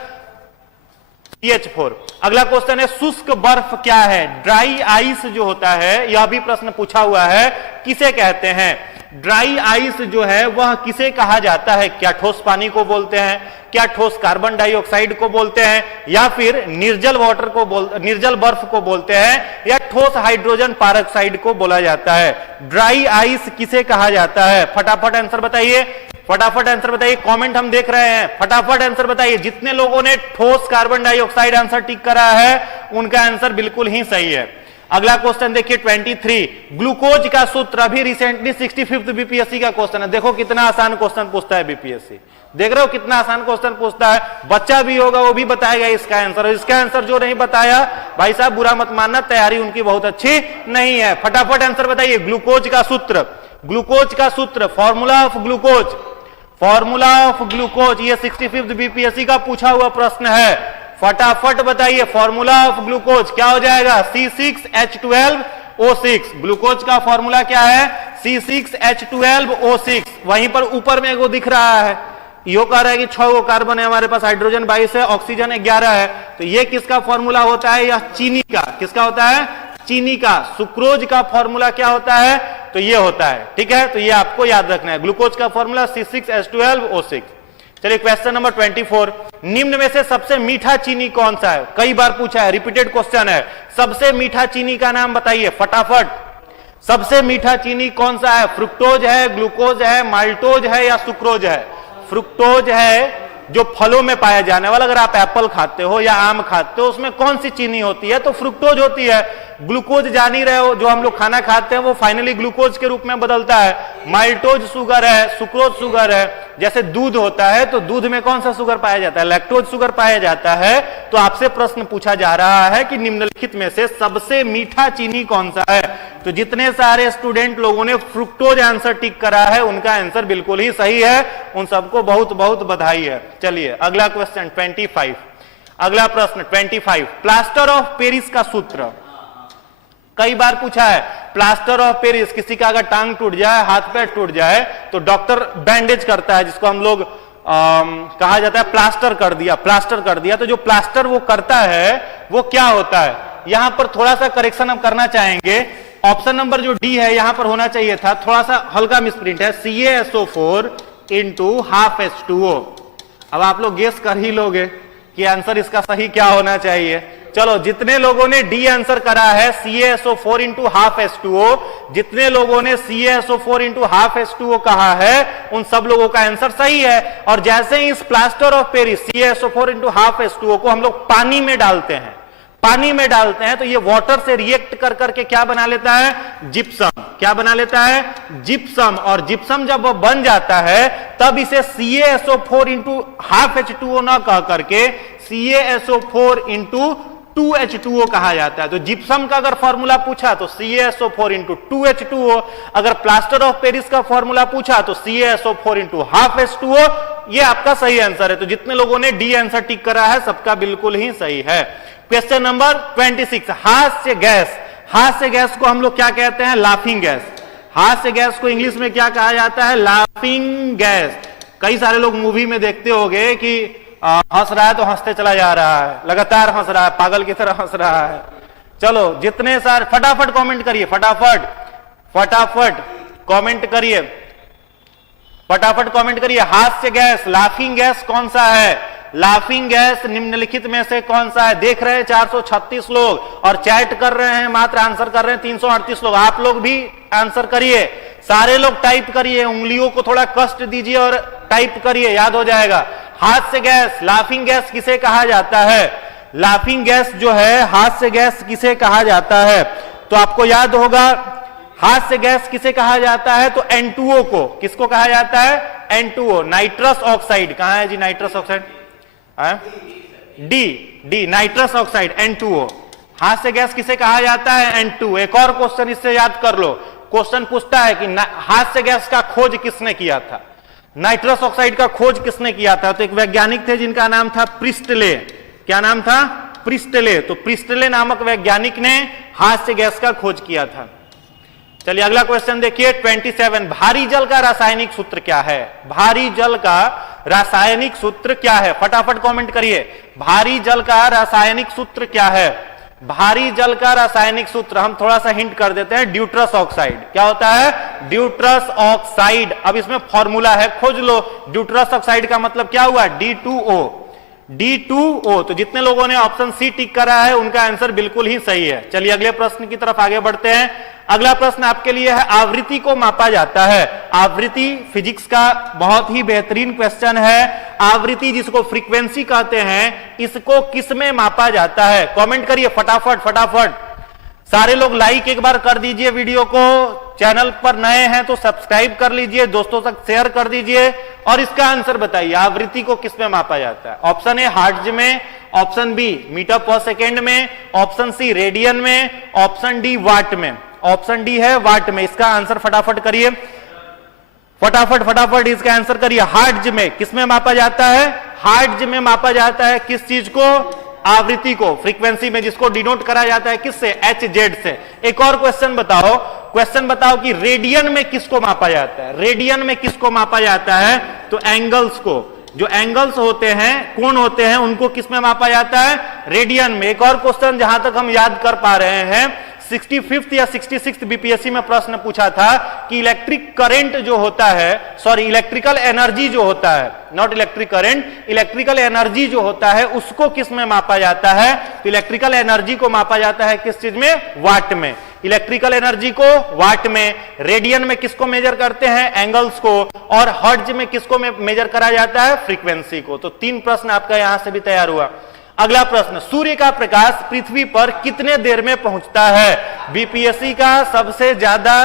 CH4। अगला क्वेश्चन है शुष्क बर्फ क्या है? ड्राई आइस जो होता है, यह भी प्रश्न पूछा हुआ है, किसे कहते हैं? ड्राई आइस जो है वह किसे कहा जाता है? क्या ठोस पानी को बोलते हैं, क्या ठोस कार्बन डाइऑक्साइड को बोलते हैं, या फिर निर्जल बर्फ को बोलते हैं, या ठोस हाइड्रोजन पेरोक्साइड को बोला जाता है? ड्राई आइस किसे कहा जाता है? फटाफट आंसर बताइए, फटाफट आंसर बताइए। कमेंट हम देख रहे हैं, फटाफट आंसर बताइए। जितने लोगों ने ठोस कार्बन डाइऑक्साइड आंसर टिक करा है उनका आंसर बिल्कुल ही सही है। अगला क्वेश्चन देखिए 23, ग्लूकोज का सूत्र। अभी रिसेंटली 65th बीपीएससी का क्वेश्चन है। देखो कितना आसान क्वेश्चन पूछता है बीपीएससी, देख रहे हो कितना आसान क्वेश्चन पूछता है। बच्चा भी होगा वो भी बताएगा इसका आंसर, और इसका आंसर जो नहीं बताया भाई साहब बुरा मत मानना, तैयारी उनकी बहुत अच्छी नहीं है। फटाफट आंसर बताइए। ग्लूकोज का सूत्र ग्लूकोज का सूत्र, formula of glucose, formula of glucose, ये 65th बीपीएससी का पूछा हुआ प्रश्न है। फटाफट बताइए फॉर्मूला ऑफ ग्लूकोज क्या हो जाएगा? C6H12O6। ग्लूकोज का फॉर्मूला क्या है? C6H12O6। वहीं पर ऊपर में एगो दिख रहा है, यो कह रहा है कि 6 कार्बन है हमारे पास, हाइड्रोजन 22 है, ऑक्सीजन 11 है। तो ये किसका फॉर्मूला होता है? यह चीनी का। किसका होता है? चीनी का। सुक्रोज का फॉर्मूला क्या होता है? तो ये होता है। ठीक है, तो ये आपको याद रखना है। ग्लूकोज का फॉर्मूला C6H12O6। चलिए क्वेश्चन नंबर 24, निम्न में से सबसे मीठा चीनी कौन सा है? कई बार पूछा है, रिपीटेड क्वेश्चन है। सबसे मीठा चीनी का नाम बताइए फटाफट। सबसे मीठा चीनी कौन सा है? फ्रुक्टोज है, ग्लूकोज है, माल्टोज है या सुक्रोज है? फ्रुक्टोज है, जो फलों में पाया जाने वाला। अगर आप एप्पल खाते हो या आम खाते हो, उसमें कौन सी चीनी होती है? तो फ्रुक्टोज होती है। ग्लूकोज जान ही रहे हो, जो हम लोग खाना खाते हैं वो फाइनली ग्लूकोज के रूप में बदलता है। माल्टोज शुगर है, सुक्रोज शुगर है। जैसे दूध होता है तो दूध में कौन सा शुगर पाया जाता है? लैक्टोज शुगर पाया जाता है। तो आपसे प्रश्न पूछा जा रहा है कि निम्नलिखित में से सबसे मीठा चीनी कौन सा है? तो जितने सारे स्टूडेंट लोगों ने फ्रुक्टोज आंसर टिक करा है, उनका आंसर बिल्कुल ही सही है। उन सबको बहुत बहुत बधाई है। चलिए अगला क्वेश्चन 25। अगला प्रश्न 25, प्लास्टर ऑफ पेरिस का सूत्र। कई बार पूछा है प्लास्टर ऑफ पेरिस, किसी का अगर टांग टूट जाए, हाथ पैर टूट जाए तो डॉक्टर बैंडेज करता है, जिसको हम लोग कहा जाता है प्लास्टर कर दिया, प्लास्टर कर दिया। तो जो प्लास्टर वो करता है वो क्या होता है? यहां पर थोड़ा सा करेक्शन हम करना चाहेंगे। ऑप्शन नंबर जो डी है यहां पर होना चाहिए था, थोड़ा सा हल्का मिसप्रिंट है, CaSO4 × ½ H2O। अब आप लोग गेस कर ही लोगे कि आंसर इसका सही क्या होना चाहिए। चलो, जितने लोगों ने डी आंसर करा है CaSO4 × ½ H2O, जितने लोगों ने CaSO4 × ½ H2O कहा है, उन सब लोगों का आंसर सही है। और जैसे ही इस plaster of Paris CaSO4 × ½ H2O को हम लोग पानी में डालते हैं, पानी में डालते हैं, तो ये वाटर से रिएक्ट कर करके क्या बना लेता है? जिप्सम। क्या बना लेता है? जिप्सम। और जिप्सम जब वो बन जाता है तब इसे CaSO4 × ½ H2O ना कह करके CaSO4 × 2H2O कहा जाता है। तो जिप्सम का अगर फॉर्मूला पूछा तो CaSO4 × 2H2O, अगर प्लास्टर ऑफ पेरिस का फॉर्मूला पूछा तो CaSO4 × ½ H2O। ये आपका सही आंसर है। तो जितने लोगों ने डी आंसर टिक करा है सबका बिल्कुल ही सही है। क्वेश्चन नंबर 26, हास्य गैस। हास्य गैस को हम लोग क्या कहते हैं? Laughing gas. हास्य गैस को इंग्लिश में क्या कहा जाता है? Laughing gas. कई सारे लोग मूवी में देखते होंगे कि हंस रहा है तो हंसते चला जा रहा है, लगातार हंस रहा है, पागल की तरह हंस रहा है। चलो, जितने सारे फटाफट कमेंट करिए, फटाफट फटाफट कमेंट करिए, फटाफट कमेंट करिए। हास्य गैस, लाफिंग गैस कौन सा है? लाफिंग गैस निम्नलिखित में से कौन सा है? देख रहे हैं 436 लोग और चैट कर रहे हैं, मात्र आंसर कर रहे हैं 338 लोग। आप लोग भी आंसर करिए, सारे लोग टाइप करिए, उंगलियों को थोड़ा कष्ट दीजिए और टाइप करिए, याद हो जाएगा। हास्य गैस, लाफिंग गैस किसे कहा जाता है? लाफिंग गैस जो है, हास्य गैस किसे कहा जाता है? तो आपको याद होगा हास्य गैस किसे कहा जाता है? तो N2O को। किसको कहा जाता है? N2O, nitrous oxide. कहां है जी nitrous oxide? D, nitrous oxide, N2O। हास्य गैस किसे कहा जाता है? N2। एक और क्वेश्चन इससे याद कर लो। क्वेश्चन पूछता है कि हास्य गैस का खोज किसने किया था? नाइट्रस ऑक्साइड का खोज किसने किया था? तो एक वैज्ञानिक थे जिनका नाम था प्रिस्टले। क्या नाम था? प्रिस्टले। तो प्रिस्टले नामक वैज्ञानिक ने हास्य गैस का खोज किया था। चलिए अगला क्वेश्चन देखिए 27, भारी जल का रासायनिक सूत्र क्या है? भारी जल का रासायनिक सूत्र क्या है? फटाफट कमेंट करिए, भारी जल का रासायनिक सूत्र क्या है? भारी जल का रासायनिक सूत्र हम थोड़ा सा हिंट कर देते हैं, ड्यूट्रस ऑक्साइड। क्या होता है? ड्यूट्रस ऑक्साइड। अब इसमें फॉर्मूला है, खोज लो। ड्यूट्रस ऑक्साइड का मतलब क्या हुआ? D2O। D2O। तो जितने लोगों ने ऑप्शन सी टिक करा है उनका आंसर बिल्कुल ही सही है। चलिए अगले प्रश्न की तरफ आगे बढ़ते हैं। अगला प्रश्न आपके लिए है, आवृत्ति को मापा जाता है। आवृत्ति फिजिक्स का बहुत ही बेहतरीन क्वेश्चन है। आवृत्ति जिसको फ्रीक्वेंसी कहते हैं, इसको किस में मापा जाता है? कमेंट करिए फटाफट फटाफट। सारे लोग लाइक एक बार कर दीजिए वीडियो को। चैनल पर नए हैं तो सब्सक्राइब कर लीजिए, दोस्तों तक शेयर कर दीजिए और इसका आंसर बताइए, आवृत्ति को किस में मापा जाता है? ऑप्शन ए हर्ट्ज में, ऑप्शन बी मीटर पर सेकेंड में, ऑप्शन सी रेडियन में, ऑप्शन डी वाट में। ऑप्शन डी है वाट में। इसका आंसर फटाफट करिए, फटाफट इसका आंसर करिए। हार्ट्ज में किसमें मापा जाता है? हार्ट्ज में मापा जाता है। किस चीज को? आवृत्ति को, फ्रीक्वेंसी में, जिसको डिनोट करा जाता है किससे? HZ से। एक और क्वेश्चन बताओ कि रेडियन में किसको मापा जाता है? रेडियन में किसको मापा जाता है? तो एंगल्स को, जो एंगल्स होते हैं, कोण होते हैं, उनको किसमें मापा जाता है? रेडियन में। एक और क्वेश्चन जहां तक हम याद कर पा रहे हैं, 65th या 66th बीपीएससी में प्रश्न पूछा था कि इलेक्ट्रिक करंट जो होता है, सॉरी इलेक्ट्रिकल एनर्जी जो होता है, not electric current, electrical energy जो होता है उसको किस में मापा जाता है? तो इलेक्ट्रिकल एनर्जी को मापा जाता है किस चीज में? वाट में। इलेक्ट्रिकल एनर्जी को वाट में। रेडियन में किसको मेजर करते हैं? एंगल्स को। और हर्ट्ज में किसको मेजर करा जाता है? फ्रीक्वेंसी को। तो 3 प्रश्न आपका यहां से भी तैयार हुआ। अगला प्रश्न, सूर्य का प्रकाश पृथ्वी पर कितने देर में पहुंचता है? बीपीएससी का सबसे ज्यादा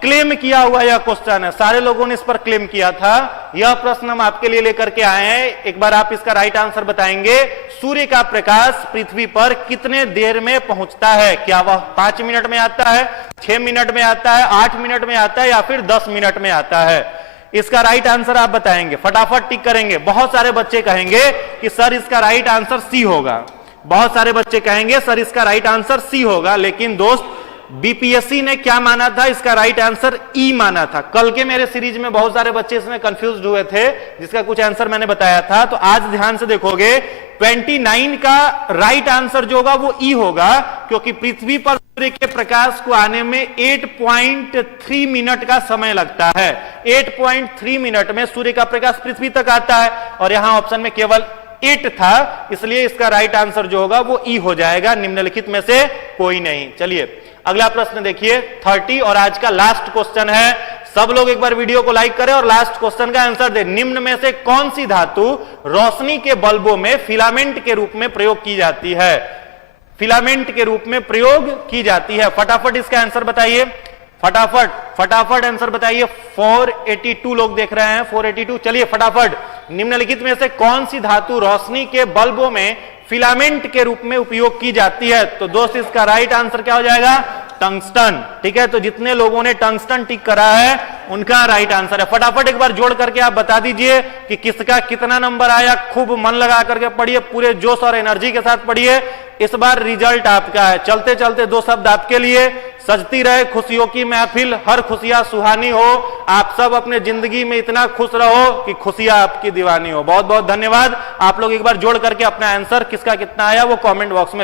क्लेम किया हुआ यह क्वेश्चन है, सारे लोगों ने इस पर क्लेम किया था। यह प्रश्न हम आपके लिए लेकर के आए हैं, एक बार आप इसका राइट आंसर बताएंगे। सूर्य का प्रकाश पृथ्वी पर कितने देर में पहुंचता है? क्या वह 5 मिनट में आता है, 6 मिनट में आता है, 8 मिनट में आता है, या फिर 10 मिनट में आता है? इसका राइट आंसर आप बताएंगे, फटाफट टिक करेंगे। बहुत सारे बच्चे कहेंगे कि सर इसका राइट आंसर सी होगा, बहुत सारे बच्चे कहेंगे सर इसका राइट आंसर सी होगा, लेकिन दोस्त बीपीएससी ने क्या माना था? इसका राइट आंसर ई माना था। कल के मेरे सीरीज में बहुत सारे बच्चे इसमें कंफ्यूज हुए थे, जिसका कुछ आंसर मैंने बताया था। तो आज ध्यान से देखोगे, 29 का राइट आंसर जो होगा वो ई होगा, क्योंकि पृथ्वी पर सूर्य के प्रकाश को आने में 8.3 मिनट का समय लगता है। 8.3 मिनट में सूर्य का प्रकाश पृथ्वी तक आता है, और यहां ऑप्शन में केवल 8 था, इसलिए इसका राइट आंसर जो होगा वो ई हो जाएगा, निम्नलिखित में से कोई नहीं। चलिए अगला प्रश्न देखिए, 30 और आज का लास्ट क्वेश्चन है। सब लोग एक बार वीडियो को लाइक करें और लास्ट क्वेश्चन का आंसर दें। निम्न में से कौन सी धातु रोशनी के बल्बों में फिलामेंट के रूप में प्रयोग की जाती है? फिलामेंट के रूप में प्रयोग की जाती है। फटाफट इसका आंसर बताइए, फटाफट आंसर बताइए। 482 लोग देख रहे हैं, 482। चलिए फटाफट, निम्नलिखित में से कौन सी धातु रोशनी के बल्बों में फिलामेंट के रूप में उपयोग की जाती है? तो दोस्त इसका राइट आंसर क्या हो जाएगा? टंगस्टन। ठीक है, तो जितने लोगों ने टंगस्टन टिक करा है उनका राइट आंसर है। फटाफट एक बार जोड़ करके आप बता दीजिए कि किसका कितना नंबर आया। खूब मन लगा करके पढ़िए, पूरे जोश और एनर्जी के साथ पढ़िए। इस बार रिजल्ट आपका है। चलते चलते 2 शब्द आपके लिए, सजती रहे खुशियों की महफिल, हर खुशियां सुहानी हो। आप सब अपने जिंदगी में इतना खुश रहो कि खुशियां आपकी दीवानी हो। बहुत बहुत धन्यवाद। आप लोग एक बार जोड़ करके अपना आंसर किसका कितना आया वो कमेंट बॉक्स में